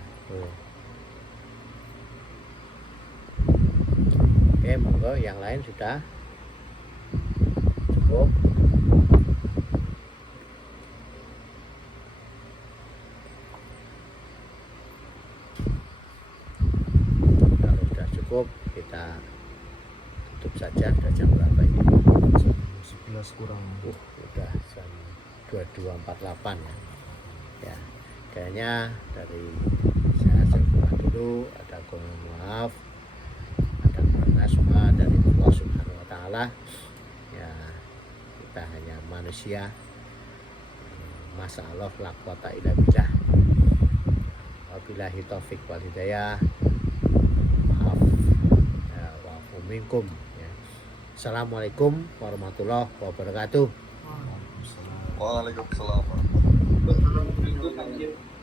Oke, monggo yang lain sudah cukup. Kalau sudah cukup kita tutup saja. Sudah jam berapa ini? 11 kurang. Udah jam 22.48 ya. Ya, kayaknya dari saya semua dulu ada mohon maaf, ada asma dari Allah Subhanahu Wa Taala. Ya, kita hanya manusia. Masalah la quwata illa billah. Wabillahi taufik wal hidayah. Maaf ya, wa'fu minkum ya. Assalamualaikum warahmatullahi wabarakatuh. Waalaikumsalam warahmatullahi wabarakatuh.